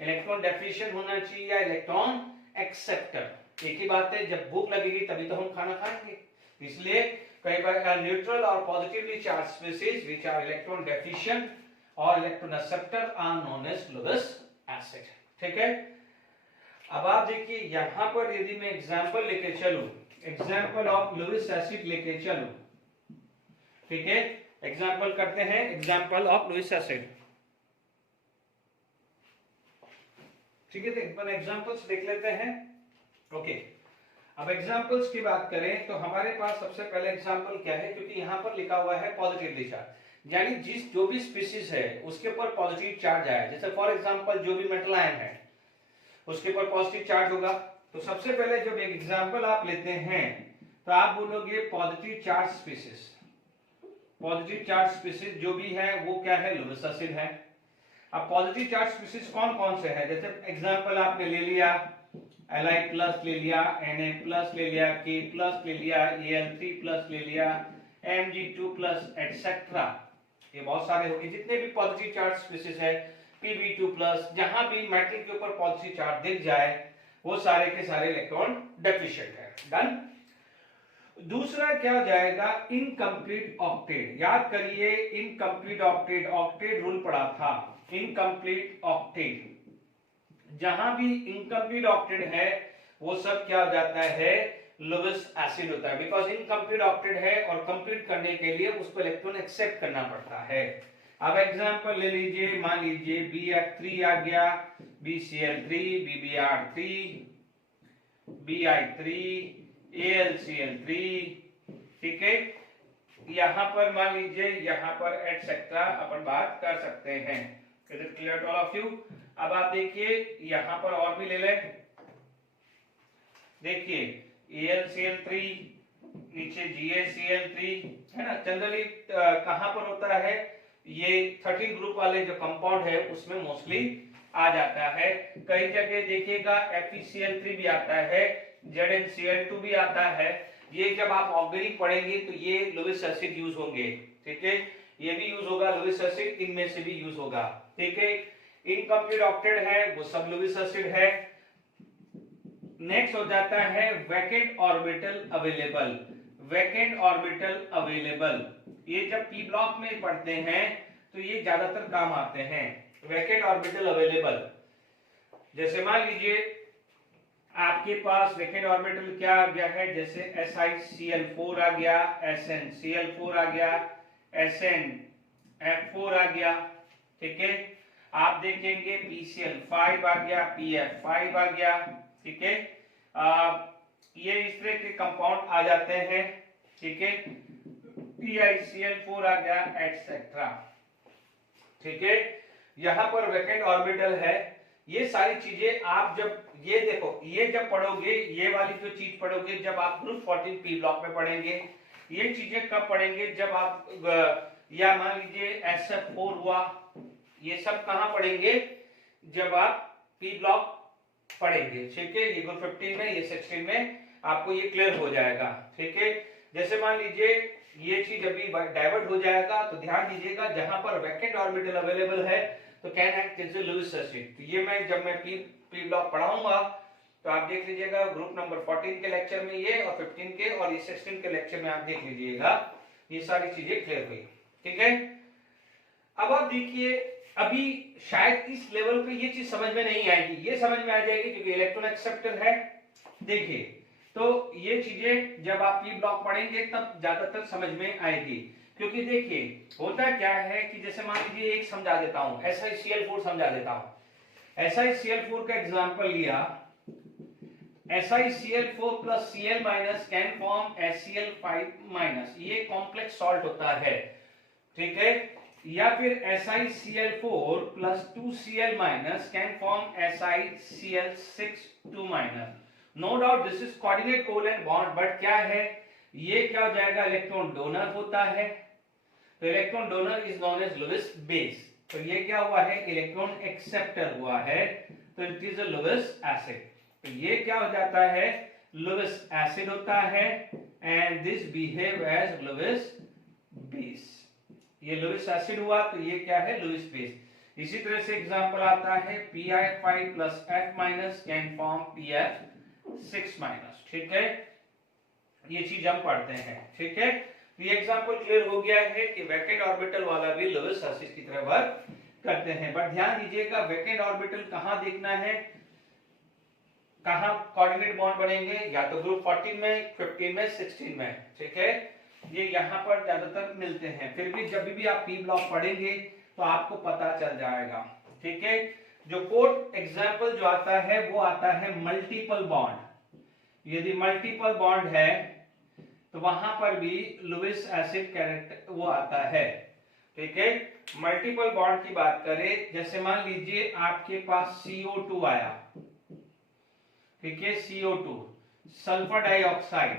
इलेक्ट्रॉन डेफिशिएंट होना चाहिए या इलेक्ट्रॉन एक्सेप्टर, एक ही बात है, जब भूख लगेगी तभी तो हम खाना खाएंगे। इसलिए कई बार न्यूट्रल और positively charge species which are electron deficient और electron acceptor are known as Lewis acid. ठीक है, अब आप देखिए यहां पर यदि मैं एग्जांपल लेके चलूं, एग्जांपल ऑफ लुईस एसिड लेके चलूं, ठीक है, एग्जाम्पल करते हैं, एग्जाम्पल ऑफ लुईस एसिड। ठीक है, तो एक बार एग्जाम्पल्स देख लेते हैं। ओके, अब एग्जाम्पल्स की बात करें तो हमारे पास सबसे पहले एग्जाम्पल क्या है, क्योंकि यहाँ पर लिखा हुआ है पॉजिटिवली चार्ज, यानी जो भी स्पीशीज है उसके ऊपर पॉजिटिव चार्ज आया, जैसे फॉर एग्जाम्पल जो भी मेटल आयन है उसके ऊपर पॉजिटिव चार्ज होगा। तो सबसे पहले जब एक एग्जाम्पल आप लेते हैं तो आप बोलोगे positive charge species. Positive charge species जो भी है वो क्या है, लुईस एसिड है। अब पॉजिटिव चार्ज स्पीशीज कौन कौन से है, जैसे एग्जाम्पल आपने ले लिया Li प्लस ले लिया, Na प्लस ले लिया, K प्लस ले लिया, Al3 प्लस ले लिया, Mg2 प्लस एटसेट्रा। ये बहुत सारे हो गए जितने भी पॉजिटिव चार्ज स्पीशीज है, Pb2 प्लस, जहां भी मेटल के ऊपर पॉजिटिव चार्ज दिख जाए वो सारे के सारे इलेक्ट्रॉन डेफिशिएंट है। डन। दूसरा क्या हो जाएगा, इनकम्प्लीट ऑक्टेट। याद करिए इनकम्प्लीट ऑक्टेट, ऑक्टेट रूल पढ़ा था। इनकम्प्लीट ऑक्टेट, जहां भी इनकम्प्लीट ऑक्टेट है वो सब क्या हो जाता है, लुईस एसिड होता है, बिकॉज इनकम्प्लीट ऑक्टेट है और कंप्लीट करने के लिए उसको इलेक्ट्रॉन एक्सेप्ट करना पड़ता है। अब एग्जांपल ले लीजिए, मान लीजिए BF3 आ गया, BCl3, BBr3, Bi3, AlCl3, ठीक है। यहां पर मान लीजिए, यहां पर एटसेट्रा अपन बात कर सकते हैं। Is it clear to all of you? अब आप देखिए यहां पर और भी ले लें, देखिए AlCl3, नीचे GaCl3 है ना। जनरली कहां पर होता है, ये 13 ग्रुप वाले जो कंपाउंड है उसमें मोस्टली आ जाता है। कई जगह देखिएगा FeCl3 भी आता है, ZnCl2 भी आता है। ये जब आप ऑर्गेनिक पढ़ेंगे तो ये लुईस एसिड यूज होंगे, ठीक है। ये भी यूज होगा लुईस एसिड, इनमें से भी यूज होगा, ठीक है। इनकम्प्लीट ऑक्टेट है वो सब लुईस एसिड है। नेक्स्ट हो जाता है vacant orbital available. Vacant orbital available, ये जब पी ब्लॉक में पढ़ते हैं तो ये ज्यादातर काम आते हैं। वैकेंट ऑर्बिटल अवेलेबल, जैसे मान लीजिए आपके पास वैकेंट ऑर्बिटल क्या आ गया है, जैसे SiCl4 आ गया, SnCl4 आ गया, SnF4 आ गया, ठीक है। आप देखेंगे PCl5 आ गया, PF5 आ गया, ठीक है। ये इस तरह के कंपाउंड आ जाते हैं, ठीक है। PiCl4 आ गया एटसेट्रा, ठीक है। यहां पर वैकेंट ऑर्बिटल है। ये सारी चीजें आप जब ये देखो, ये जब पढ़ोगे, ये वाली जो चीज पढ़ोगे जब आप ग्रुप 14 पी ब्लॉक में पढ़ेंगे। ये चीजें कब पढ़ेंगे, जब आप या मान लीजिए SF4 हुआ, ये सब कहां पढ़ेंगे, जब आप पी ब्लॉक पढ़ेंगे, ठीक है। ये ग्रुप 15 में, ये 16 में आपको ये क्लियर हो जाएगा, ठीक है। जैसे मान लीजिए ये चीज अभी डाइवर्ट हो जाएगा तो ध्यान दीजिएगा, जहां पर वैकेंट ऑर्बिटल अवेलेबल है तो can act as a Lewis acid. तो ये मैं जब मैं पी ब्लॉक पढ़ाऊंगा तो आप देख लीजिएगा ग्रुप नंबर 14 के लेक्चर में ये, और 15 के और ये 16 के लेक्चर में आप देख लीजिएगा, ये सारी चीजें क्लियर हुई, ठीक है। अब आप देखिए, अभी शायद इस लेवल पे ये चीज समझ में नहीं आएगी, ये समझ में आ जाएगी क्योंकि इलेक्ट्रॉन एक्सेप्टर है। देखिए, तो ये चीजें जब आप पी ब्लॉक पढ़ेंगे तब ज्यादातर समझ में आएगी, क्योंकि देखिए होता क्या है कि जैसे मान लीजिए एक समझा देता हूं, SiCl4 समझा देता हूं। SiCl4 का एग्जांपल लिया, SiCl4 plus Cl minus can form HCl5 minus, ये कॉम्प्लेक्स सॉल्ट होता है, ठीक है। या फिर SiCl4 plus 2Cl minus can form SiCl6 2 minus। No doubt this is coordinate covalent bond, but क्या है, ये क्या हो जाएगा, इलेक्ट्रॉन डोनर होता है। तो electron donor is known as Lewis base. तो ये क्या हुआ है, इलेक्ट्रॉन एक्सेप्टर हुआ है, तो it is a Lewis acid. तो ये क्या हो जाता है, लुईस एसिड होता है, and this behave as Lewis base. ये लुईस एसिड हुआ तो ये क्या है, लुईस बेस। इसी तरह से एग्जांपल आता है Pi5 plus F minus can form PF6 minus, ठीक है। ये चीज हम पढ़ते हैं, ठीक है। तो ये एग्जांपल क्लियर हो गया है कि वैकेंट ऑर्बिटल वाला भी लुईस एसिड की तरह वर्क करते हैं। बट ध्यान दीजिएगा वैकेंट ऑर्बिटल कहां देखना है, कहां कोऑर्डिनेट बॉन्ड बनेंगे, या तो ग्रुप 14 में, 15 में, 16 में, ठीक है। ये यहाँ पर ज्यादातर मिलते हैं, फिर भी जब भी आप पी ब्लॉक पढ़ेंगे तो आपको पता चल जाएगा। ठीक है, जो कोर्ट एग्जाम्पल जो आता है वो आता है मल्टीपल बॉन्ड। यदि मल्टीपल बॉन्ड है तो वहां पर भी लुईस एसिड कैरेक्टर वो आता है। ठीक है, मल्टीपल बॉन्ड की बात करें, जैसे मान लीजिए आपके पास CO2 आया, ठीक है, CO2 सल्फर डाइऑक्साइड,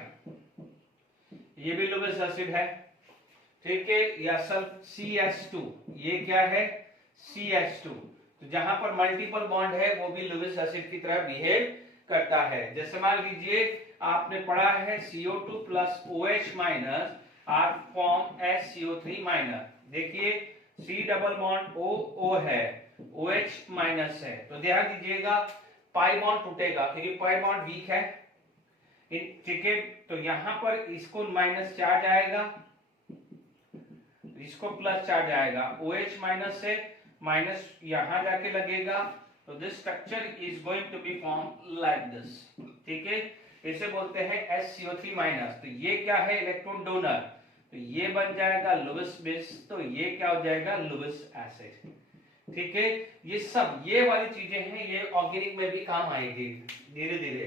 ये भी लुईस एसिड है। ठीक है, या CS2, ये क्या है, CH2। तो जहां पर मल्टीपल बॉन्ड है वो भी लुईस एसिड की तरह बिहेव करता है। जैसे मान लीजिए आपने पढ़ा है CO2 plus OH minus are form SCO3 minus. देखिए C डबल बॉन्ड O है, OH माइनस है, तो ध्यान दीजिएगा पाई बॉन्ड टूटेगा क्योंकि पाई बॉन्ड वीक है। ठीक है, तो यहां पर इसको माइनस चार्ज आएगा, इसको प्लस चार्ज आएगा, OH माइनस से माइनस यहां जाके लगेगा, तो this structure is going to be form like this. ठीक है, इसे बोलते हैं SCO3 माइनस। तो ये क्या है, इलेक्ट्रॉन डोनर, तो ये बन जाएगा लुईस बेस, तो ये क्या हो जाएगा, लुईस एसिड। ठीक है, ये सब ये वाली चीजें हैं, ये ऑर्गेनिक में भी काम आएगी धीरे धीरे।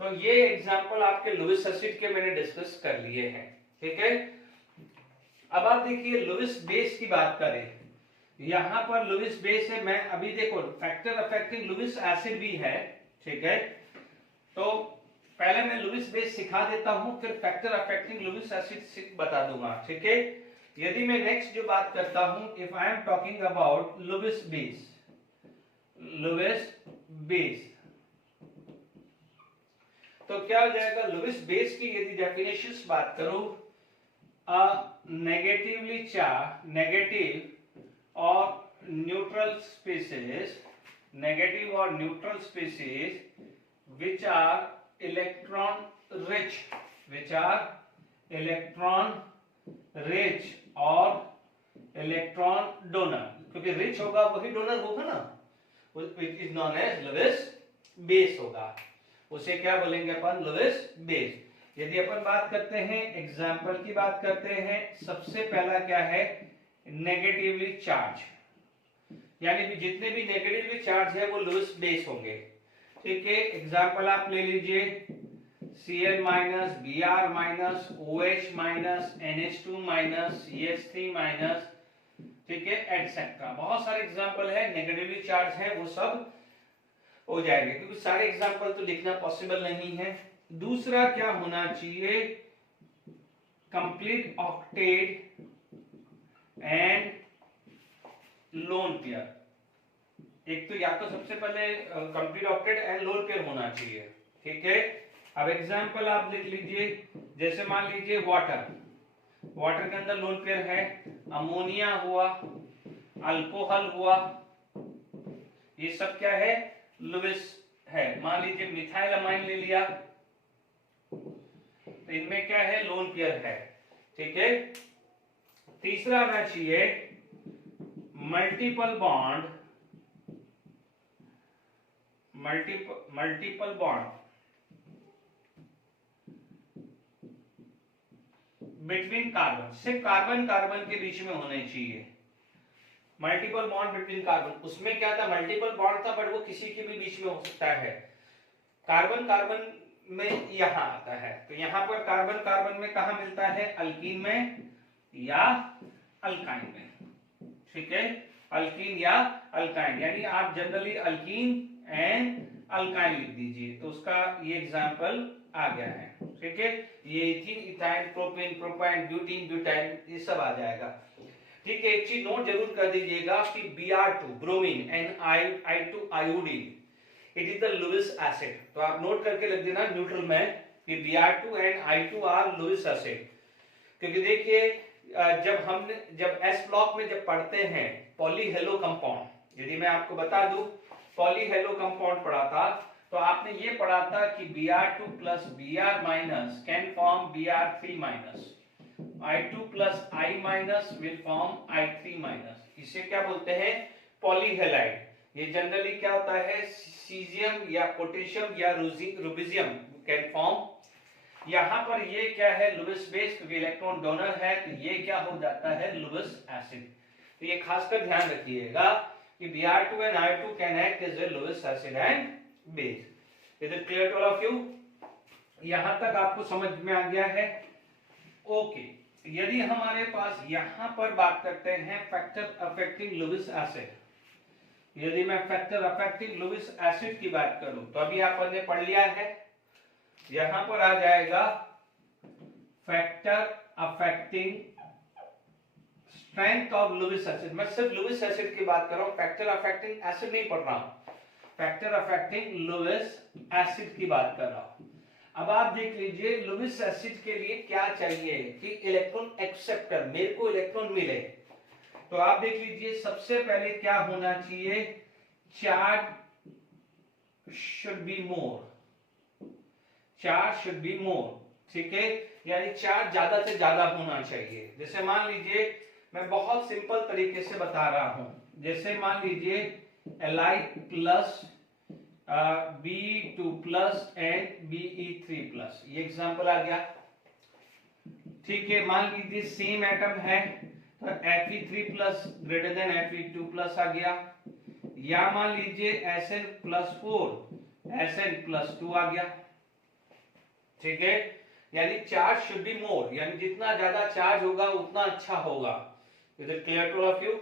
तो ये एग्जांपल आपके लुईस एसिड के मैंने डिस्कस कर लिए हैं। ठीक है, अब आप देखिए लुईस बेस की बात करें, यहां पर लुईस बेस है, मैं अभी देखो फैक्टर अफेक्टिंग लुईस एसिड भी है। ठीक है, तो पहले मैं लुईस बेस सिखा देता हूं, फिर फैक्टर अफेक्टिंग लुईस एसिड बता दूंगा। ठीक है, यदि मैं नेक्स्ट जो बात करता हूं, if I am talking about Lewis base, Lewis base, तो क्या हो जाएगा, लुईस बेस की यदि डेफिनेशंस बात करूं, नेगेटिवली चार्ज, नेगेटिव और न्यूट्रल स्पीसीज, नेगेटिव और neutral species which are electron rich, which are electron rich और इलेक्ट्रॉन डोनर, क्योंकि रिच होगा वही डोनर होगा ना, which is known as Lewis base होगा, उसे क्या बोलेंगे अपन, लुईस बेस। यदि अपन बात करते हैं एग्जाम्पल की बात करते हैं, सबसे पहला क्या है, नेगेटिवली चार्ज, यानी कि जितने भी नेगेटिवली चार्ज है वो लुईस बेस होंगे। ठीक है, एग्जाम्पल आप ले लीजिए Cl minus, Br minus, OH minus, NH2 minus, CH3 minus, ठीक है, एटसेट्रा। बहुत सारे एग्जाम्पल है, नेगेटिवली चार्ज है वो सब हो जाएंगे, क्योंकि सारे एग्जाम्पल तो लिखना पॉसिबल नहीं है। दूसरा क्या होना चाहिए, complete octet and lone pair. एक तो या तो सबसे पहले complete octet and lone pair होना चाहिए। ठीक है, अब एग्जाम्पल आप लिख लीजिए, जैसे मान लीजिए वाटर, वाटर के अंदर लोन पेयर है, अमोनिया हुआ, अल्कोहल हुआ, ये सब क्या है, लुईस है। मान लीजिए मिथाइल अमाइन ले लिया, तो इनमें क्या है, लोन पेयर है। ठीक है, तीसरा आना चाहिए multiple bond, multiple bond between carbon, सिर्फ कार्बन कार्बन के बीच में होने चाहिए, मल्टीपल बॉन्ड बिटवीन कार्बन। उसमें क्या था, मल्टीपल बॉन्ड था, बट वो किसी के भी बीच में हो सकता है। कार्बन कार्बन में यहां आता है, तो यहां पर कार्बन कार्बन में कहा मिलता है, अल्कीन में या अल्काइन में। ठीक है, अल्कीन या अल्काइन, यानी आप जनरली अल्कीन एंड अल्काइन लिख दीजिए, तो उसका ये एग्जांपल आ गया है। ठीक है, ये ethene, ethyne, propane, propyne, butene, butyne, ये सब आ जाएगा। ठीक है, एक चीज नोट जरूर कर दीजिएगा कि Br2 bromine and I2 iodine, it is the Lewis acid. तो आप नोट करके लिख देना न्यूट्रल में कि Br2 and I2 are Lewis acid. क्योंकि देखिए जब S ब्लॉक में जब पढ़ते हैं पॉलीहेलो कंपाउंड, यदि मैं आपको बता दूं पॉलीहेलो कंपाउंड पढ़ा था, तो आपने ये पढ़ा था कि Br2 plus Br minus can form Br3 minus, I2 plus I minus will form I3 minus. इसे क्या बोलते हैं, पॉलीहेलाइड। ये जनरली क्या होता है, सीजियम या पोटेशियम या रूबिडियम कैन फॉर्म यहाँ पर ये क्या है, लुईस बेस, क्योंकि इलेक्ट्रॉन डोनर है तो ये क्या हो जाता है, लुईस एसिड। तो ये खासकर ध्यान रखिएगा कि Br2 and I2 can act as a Lewis acid and base. Is it clear to all of you? यहाँ तक आपको समझ में आ गया है? ओके। यदि हमारे पास यहाँ पर बात करते हैं फैक्टर अफेक्टिंग लुईस एसिड, यदि मैं फैक्टर अफेक्टिंग लुईस एसिड की बात करूं तो अभी आपने पढ़ लिया है, यहां पर आ जाएगा factor affecting strength of Lewis acid. मैं सिर्फ लुईस एसिड की बात कर रहा हूं, फैक्टर अफेक्टिंग एसिड नहीं पढ़ रहा हूं, फैक्टर अफेक्टिंग लुईस एसिड की बात कर रहा हूं। अब आप देख लीजिए लुईस एसिड के लिए क्या चाहिए कि इलेक्ट्रॉन एक्सेप्टर, मेरे को इलेक्ट्रॉन मिले। तो आप देख लीजिए सबसे पहले क्या होना चाहिए, charge should be more, charge should be more, ठीक है, यानी चार्ज ज्यादा से ज्यादा होना चाहिए। जैसे मान लीजिए मैं बहुत सिंपल तरीके से बता रहा हूं, जैसे मान लीजिए Li plus B2 plus and Be3 plus, ये एग्जांपल आ गया, ठीक है। मान लीजिए सेम एटम है तो Fe3 plus greater than Fe2 plus आ गया, या मान लीजिए Sn प्लस 4 Sn प्लस 2 आ गया, ठीक है। यानी चार्ज शुड बी मोर, यानी जितना ज्यादा चार्ज होगा उतना अच्छा होगा। Is it clear to all of you?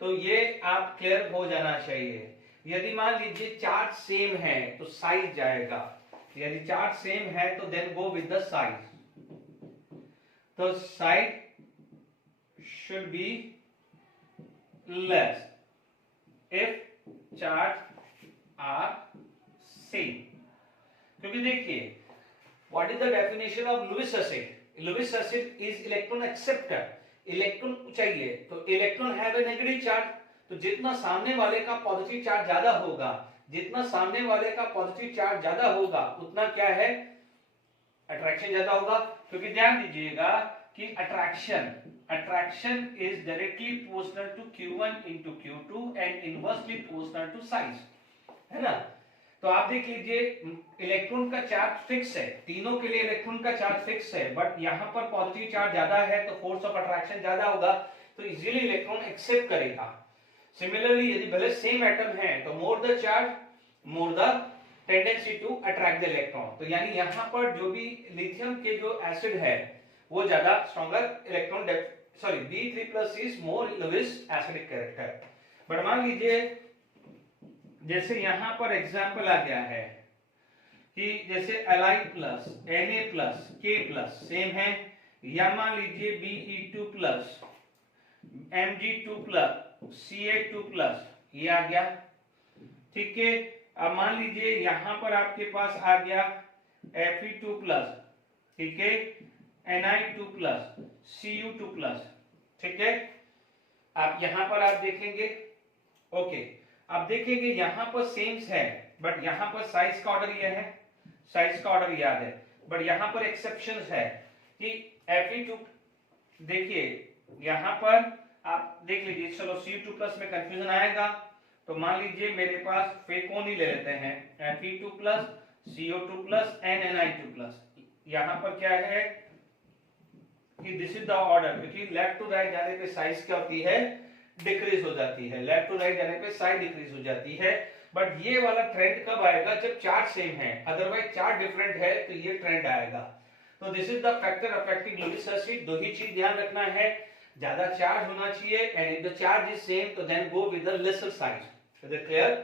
तो ये आप क्लियर हो जाना चाहिए। यदि मान लीजिए चार्ज सेम है तो साइज जाएगा, यदि चार्ज सेम है तो then go with the size. तो size should be less if charge are same, क्योंकि देखिए what is the definition of Lewis acid, Lewis acid is electron acceptor, electron चाहिए तो electron have a negative charge, तो जितना सामने वाले का पॉजिटिव चार्ज ज्यादा होगा, जितना सामने वाले का पॉजिटिव चार्ज ज्यादा होगा उतना क्या है, अट्रैक्शन ज्यादा होगा। क्योंकि ध्यान दीजिएगा कि attraction is directly proportional to Q1 into Q2 and inversely proportional to size, है ना। तो आप देख लीजिए इलेक्ट्रॉन का चार्ज फिक्स है, तीनों के लिए इलेक्ट्रॉन का चार्ज फिक्स है, बट यहाँ पर पॉजिटिव चार्ज ज्यादा है तो फोर्स ऑफ अट्रैक्शन ज्यादा होगा, तो इजीली इलेक्ट्रॉन एक्सेप्ट करेगा। सिमिलरली यदि भले सेम एटम है तो more the charge more the tendency to attract the electron. तो यानी यहाँ पर जो भी लिथियम के जो एसिड है वो ज्यादा stronger electron, sorry B3+ is more Lewis acidic character. But मान लीजिए जैसे यहां पर एग्जाम्पल आ गया है कि जैसे Li plus Na plus K plus same है, या मान लीजिए Be2 plus Mg2 plus Ca2 plus, ये आ गया, ठीक है। अब मान लीजिए यहां पर आपके पास आ गया Fe2 प्लस, ठीक है, Ni2 प्लस Cu2 प्लस, ठीक है। अब यहां पर आप देखेंगे, ओके, अब देखेंगे यहां पर सेम है बट यहां पर साइज का ऑर्डर ये है, साइज का ऑर्डर याद है, बट यहां पर एक्सेप्शंस है कि Fe2, देखिए यहां पर आप देख लीजिए, चलो Cu2 प्लस में कंफ्यूजन आएगा तो मान लीजिए मेरे पास फेकोन ही ले लेते हैं, Fe2 plus CO2 plus Ni2 plus, यहां पर क्या है कि दिस इज द ऑर्डर, क्योंकि लेफ्ट टू राइट जाने पे साइज क्या होती है, डिक्रीज हो जाती है, लेफ्ट टू राइट जाने पे साइज डिक्रीज हो जाती है। बट ये वाला ट्रेंड कब आएगा, जब चार्ज सेम है, अदरवाइज चार्ज डिफरेंट है तो ये ट्रेंड आएगा। तो this is the factor affecting Lewis acid. दो ही चीज ध्यान रखना है, ज्यादा चार्ज होना चाहिए and if the charge is same तो then go with the lesser size. Is it clear?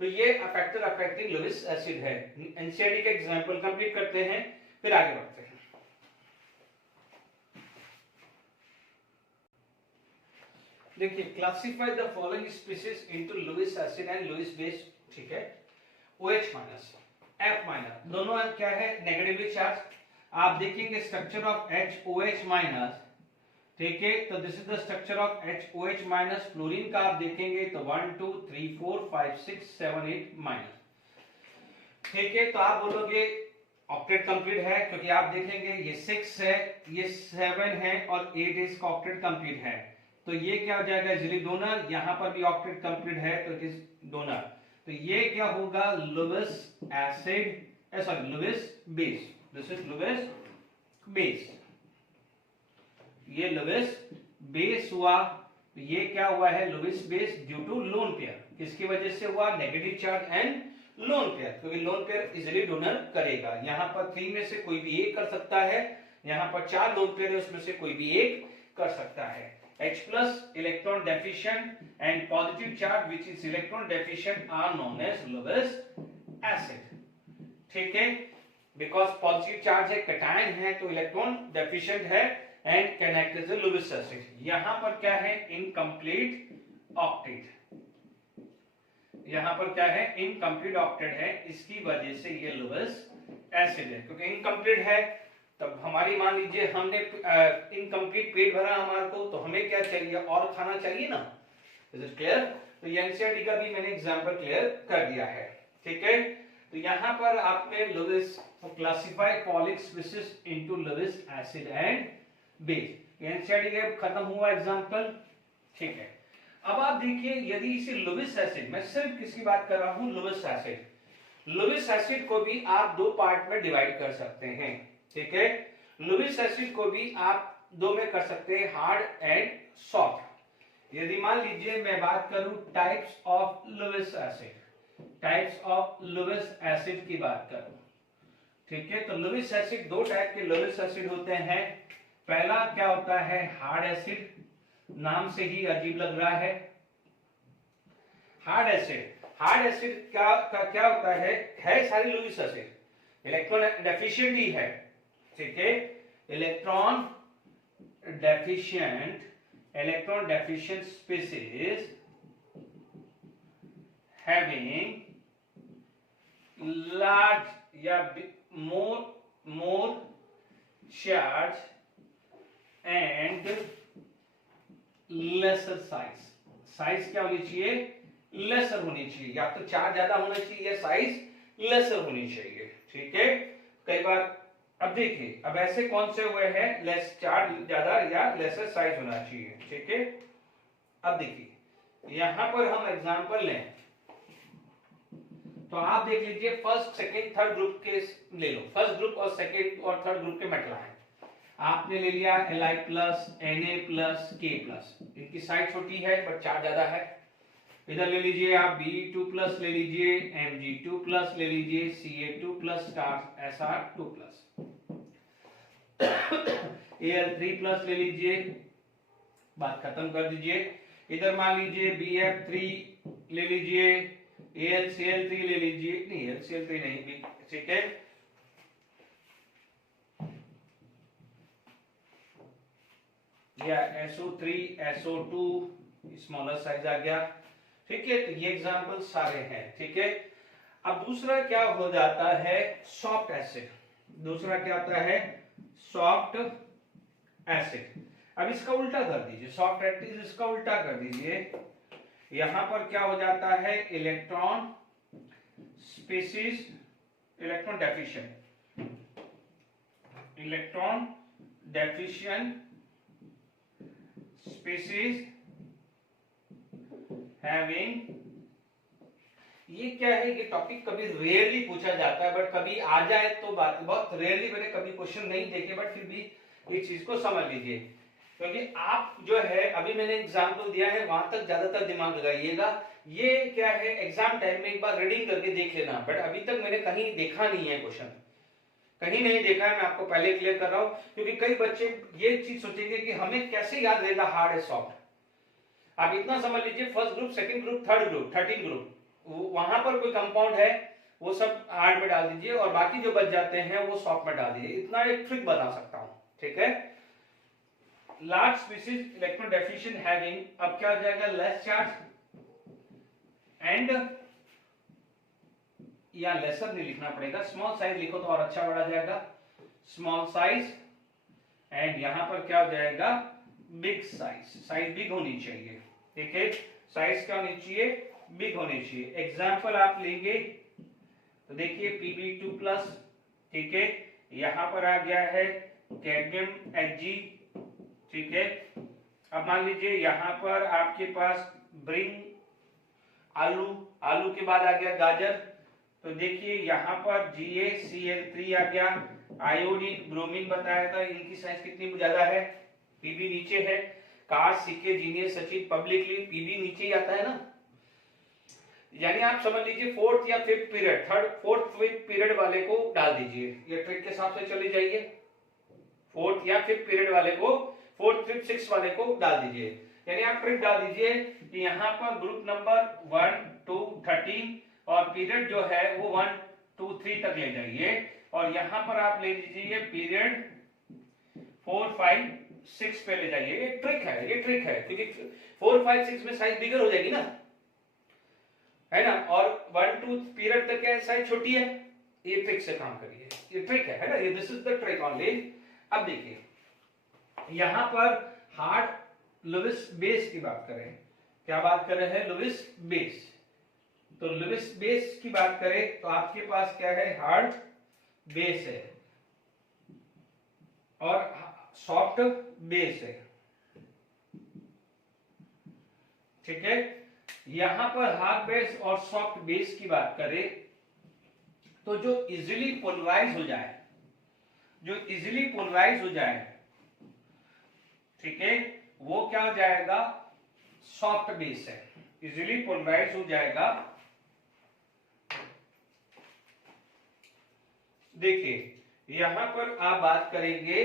तो ये फैक्टर अफेक्टिंग लुईस एसिड है। एनसीईआरटी के एग्जांपल कंप्लीट करते हैं फिर आगे बढ़ते हैं। देखिए classify the following species into Lewis acid and Lewis base, ठीक है। OH माइनस, F माइनस, दोनों क्या है, नेगेटिवली चार्ज। आप देखेंगे स्ट्रक्चर ऑफ HOH माइनस, ठीक है, तो this is the structure of HOH minus. Fluorine का आप देखेंगे तो 1 2 3 4 5 6 7 8 माइनस, ठीक है। तो आप बोलोगे ऑक्टेट कंप्लीट है, क्योंकि आप देखेंगे ये 6 है, ये 7 है और 8 इसका ऑक्टेट कंप्लीट है, तो ये क्या हो जाएगा, इजीली डोनर। यहां पर भी ऑक्टेट कंप्लीट है तो इट इज डोनर, तो ये क्या होगा, Lewis acid, sorry Lewis base, this is Lewis base, ये लुईस बेस हुआ। तो ये क्या हुआ है, Lewis base due to lone pair. किसकी वजह से हुआ, negative charge and lone pair, क्योंकि लोन पेयर इजिली डोनर करेगा। यहाँ पर 3 में से कोई भी एक कर सकता है, यहाँ पर 4 लोन पेयर है, उसमें से कोई भी एक कर सकता है। H plus electron deficient and positive charge which is electron deficient are known as Lewis acid। ठीक है, बिकॉज पॉजिटिव चार्ज है, कैटायन है, तो इलेक्ट्रॉन डेफिशिएंट है and can act as a Lewis acid. यहां पर क्या है, इनकम्प्लीट ऑक्टेट, यहां पर क्या है, इनकम्प्लीट ऑक्टेट है, इसकी वजह से ये लुईस एसिड है। क्योंकि इनकम्प्लीट है तब हमारी, मान लीजिए हमने इनकम्प्लीट पेट भरा हमारे को, तो हमें क्या चाहिए, और खाना चाहिए ना। Is it clear? तो ये एनसीईआरटी का भी मैंने एग्जांपल क्लियर कर दिया है। ठीक है, तो यहाँ पर आपने लुईस क्लासिफाई पॉलिक species into Lewis acid and base. NCERT का खत्म हुआ एग्जांपल। ठीक है, अब आप देखिए, यदि इसे लुईस एसिड, मैं सिर्फ किसकी बात कर रहा हूं, लुईस एसिड। लुईस एसिड को भी आप 2 पार्ट में डिवाइड कर सकते हैं। ठीक है, लुईस एसिड को भी आप 2 में कर सकते हैं, हार्ड एंड सॉफ्ट। यदि मान लीजिए मैं बात करूं types of Lewis acid, types of Lewis acid की बात करूं, ठीक है, तो लुईस एसिड 2 टाइप के लुईस एसिड होते हैं। पहला क्या होता है, हार्ड एसिड, नाम से ही अजीब लग रहा है, हार्ड एसिड। हार्ड एसिड क्या होता है सारी लुईस एसिड, इलेक्ट्रॉन डेफिशिएंट ही है। ठीक है, electron deficient species having large या more charge and lesser size. Size क्या होनी चाहिए, लेसर होनी चाहिए, या तो चार्ज ज्यादा होना चाहिए या साइज लेसर होनी चाहिए। ठीक है, कई बार अब देखिए, अब ऐसे कौन से हुए हैं, लेस चार्ज ज्यादा या लेसर साइज होना चाहिए। ठीक है, अब देखिए यहां पर हम एग्जांपल लें, तो आप देख लीजिए फर्स्ट सेकंड थर्ड ग्रुप के ले लो, फर्स्ट ग्रुप और सेकंड और थर्ड ग्रुप के मेटल हैं। आपने ले लिया Li plus, Na plus, K plus, इनकी साइज छोटी है बट चार्ज ज्यादा है। इधर ले लीजिए आप Be2 प्लस ले लीजिए, Mg2 प्लस ले लीजिए, Ca2 plus, Sr2 plus, Al3 plus ले लीजिए, बात खत्म कर दीजिए। इधर मान लीजिए Bf3 ले लीजिए, AlCl3 ले लीजिए, नहीं AlCl3 नहीं, ठीक है, या SO3 SO2 स्मॉलर साइज आ गया। ठीक है, तो ये एग्जांपल सारे हैं। ठीक है, अब दूसरा क्या हो जाता है, सॉफ्ट एसिड। दूसरा क्या होता है, सॉफ्ट एसिड। अब इसका उल्टा कर दीजिए, सॉफ्ट एसिड इसका उल्टा कर दीजिए। यहां पर क्या हो जाता है, electron species, electron deficient species having, ये क्या है, ये टॉपिक कभी रेयरली पूछा जाता है, बट कभी आ जाए तो बात, बहुत रेयरली, मैंने कभी क्वेश्चन नहीं देखे, बट फिर भी इस चीज को समझ लीजिए, क्योंकि आप जो है, अभी मैंने एग्जांपल दिया है, वहां तक ज्यादातर दिमाग लगाइएगा। ये क्या है, एग्जाम टाइम में एक बार रीडिंग करके देख लेना, बट अभी तक मैंने कहीं देखा नहीं है क्वेश्चन, कहीं नहीं देखा है, मैं आपको पहले क्लियर कर रहा हूं, क्योंकि कई बच्चे ये चीज सोचेंगे कि हमें कैसे याद रहेगा हार्ड है सॉफ्ट। आप इतना समझ लीजिए, first group, second group, third group, 13 group, वहां पर कोई कंपाउंड है वो सब हार्ड में डाल दीजिए, और बाकी जो बच जाते हैं वो सॉफ्ट में डाल दीजिए। इतना एक ट्रिक बता सकता हूं। ठीक है, large species electron deficient having, अब क्या हो जाएगा, लेस चार्ज एंड, या लेसर नहीं लिखना पड़ेगा, स्मॉल साइज लिखो तो और अच्छा बढ़ा जाएगा, स्मॉल साइज, एंड यहां पर क्या हो जाएगा, बिग साइज। साइज बिग होनी चाहिए। ठीक है, साइज क्या होनी चाहिए, बिग होनी चाहिए। एग्जाम्पल आप लेंगे तो देखिए Pb2 प्लस, ठीक है, यहां पर आ गया है कैडमियम Hg। ठीक है, अब मान लीजिए यहां पर आपके पास ब्रिंग आलू, आलू के बाद आ गया गाजर, तो देखिए यहां पर GaCl3 आ गया, आयोडीन, ब्रोमीन बताया था, इनकी साइज कितनी ज्यादा है, पीबी नीचे है। काश, सिक्के, जीनियस, सचिन, पब्लिकली, पीबी नीचे ही आता है ना। यानी आप समझ लीजिए फोर्थ या fifth period, third fourth fifth period वाले को डाल दीजिए, ये ट्रिक के हिसाब से चली जाइए। फोर्थ या फिफ्थ पीरियड वाले को, फोर्थ फिफ्थ सिक्स वाले को डाल दीजिए। यानी आप ट्रिक डाल दीजिए कि यहाँ पर ग्रुप नंबर 1 2 13 और पीरियड जो है वो 1 2 3 तक ले जाइए, और यहाँ पर आप ले लीजिए पीरियड 4 5 6 पे ले जाइए। ये ट्रिक है, ये ट्रिक है, क्योंकि 4 5 6 में साइज बिगर हो जाएगी ना, है ना, और 1 2 पीरियड तक क्या साइज छोटी है। ये ट्रिक से काम करिए, ये ट्रिक है ना, ये this is the trick only. अब देखिए यहां पर हार्ड लुईस बेस की बात करें, क्या बात कर रहे हैं, लुईस बेस। तो लुईस बेस की बात करें तो आपके पास क्या है, हार्ड बेस है और सॉफ्ट बेस है, ठीक है। यहां पर हार्ड बेस और सॉफ्ट बेस की बात करें तो जो इजीली पोलराइज हो जाए, जो इजीली पोलराइज हो जाए, ठीक है, वो क्या हो जाएगा, सॉफ्ट बेस है, इजीली पोलराइज हो जाएगा। देखिए यहां पर आप बात करेंगे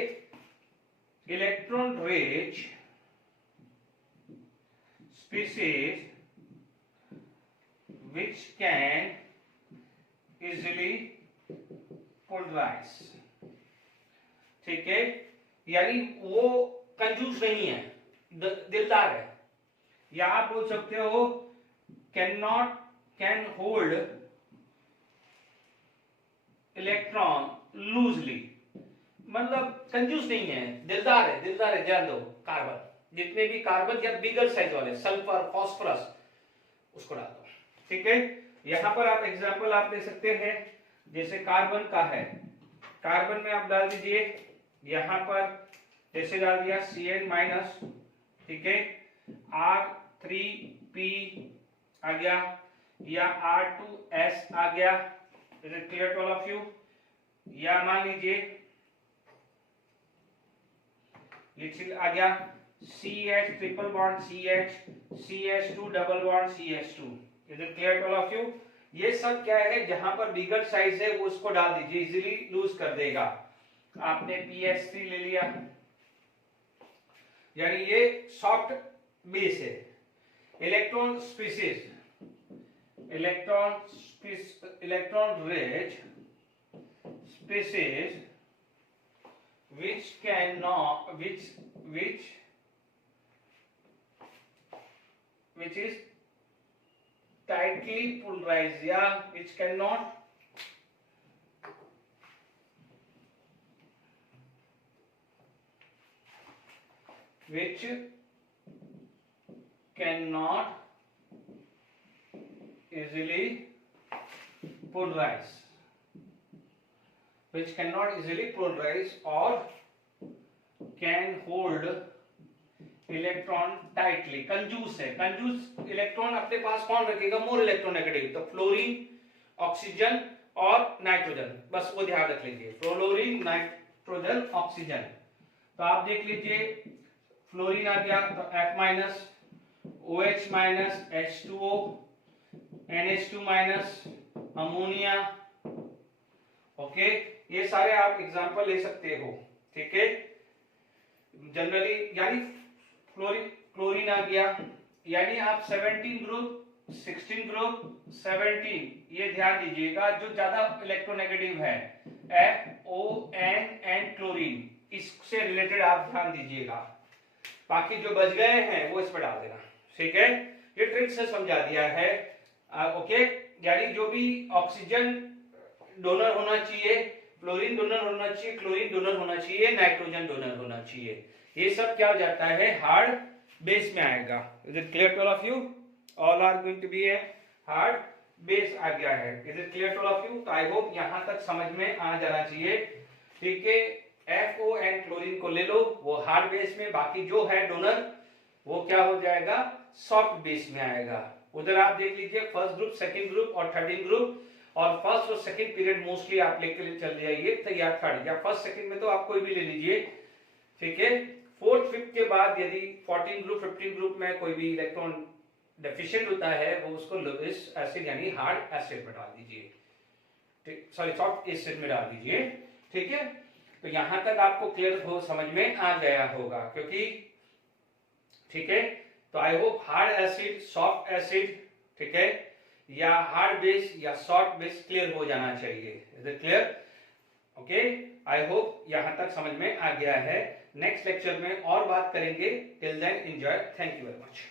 electron rich species which can easily polarize, ठीक है, यानी वो कंजूस नहीं है, दिलदार है, या आप बोल सकते हो कैन होल्ड इलेक्ट्रॉन लूजली, मतलब कंजूस नहीं है, दिलदार है, दिलदार है। जान दो कार्बन, जितने भी कार्बन या बिगर साइज वाले, सल्फर, फास्फोरस, उसको डाल दो, ठीक है। यहां पर आप एग्जांपल आप ले सकते हैं, जैसे कार्बन का है, कार्बन में आप डाल दीजिए, यहां पर जैसे डाल दिया Cn माइनस, ठीक है, R3P आ गया या R2S आ गया, is it clear to all of you. या मान लीजिए ये चीज आ गया CH triple bond CH, CH2 double bond CH2, is it clear to all of you. ये सब क्या है, जहां पर बिगर साइज है वो उसको डाल दीजिए, इजीली लूज कर देगा। आपने PS3 ले लिया, यानी ये सॉफ्ट बेस है। Electron species, electron rich species which cannot which is tightly polarized, yeah, which cannot easily polarize, which cannot easily polarize or can hold electron tightly, कंजूस है। कंजूस इलेक्ट्रॉन अपने पास कौन रखेगा, मोर इलेक्ट्रोनेगेटिव, तो फ्लोरीन, ऑक्सीजन और nitrogen, बस वो ध्यान रख लीजिए, फ्लोरीन, नाइट्रोजन, ऑक्सीजन। तो आप देख लीजिए फ्लोरीन आ गया तो F minus, OH minus, H2O, NH2 minus, ammonia, okay, ये सारे आप एग्जांपल ले सकते हो, ठीक है। जनरली यानी क्लोरीन आ गया, यानी आप 17 ग्रुप 16 ग्रुप 17, ये ध्यान दीजिएगा, जो ज्यादा इलेक्ट्रोनेगेटिव है FON क्लोरीन, इससे रिलेटेड आप ध्यान दीजिएगा। बाकी जो बच गए हैं वो इस पर डाल देना, ठीक है। ये ट्रिक से समझा दिया है, ओके। यानी जो भी ऑक्सीजन डोनर होना चाहिए, फ्लोरीन डोनर होना चाहिए, क्लोरीन डोनर होना चाहिए, नाइट्रोजन डोनर होना चाहिए, ये सब क्या हो जाता है, हार्ड बेस में आएगा। Is it clear to all of you, all are going to be a hard base आ गया है, is it clear to all of you. तो आई होप यहां तक समझ में आ जाना चाहिए, ठीक है। FON क्लोरीन को ले लो, वो हार्ड बेस में, बाकी जो है डोनर वो क्या हो जाएगा, सॉफ्ट बेस में आएगा। उधर आप देख लीजिए फर्स्ट ग्रुप, सेकंड ग्रुप और थर्ड ग्रुप, और फर्स्ट और सेकंड पीरियड मोस्टली आप लेकर चल जाइए, तो या थर्ड या फर्स्ट सेकंड में तो आप कोई भी ले लीजिए, ठीक है। फोर्थ फिफ्थ के बाद यदि 14 ग्रुप 15 ग्रुप में कोई भी इलेक्ट्रॉन डेफिशिएंट होता है वो उसको लुईस एसिड यानी हार्ड एसिड में डाल दीजिए, सॉरी सॉफ्ट एसिड में डाल दीजिए, ठीक है। तो यहां तक आपको क्लियर हो, समझ में आ गया होगा, क्योंकि ठीक है। तो I hope hard acid, soft acid, ठीक है, या हार्ड बेस या सॉफ्ट बेस क्लियर हो जाना चाहिए। Is it clear? Okay, I hope यहां तक समझ में आ गया है। नेक्स्ट लेक्चर में और बात करेंगे। Till then enjoy, thank you very much.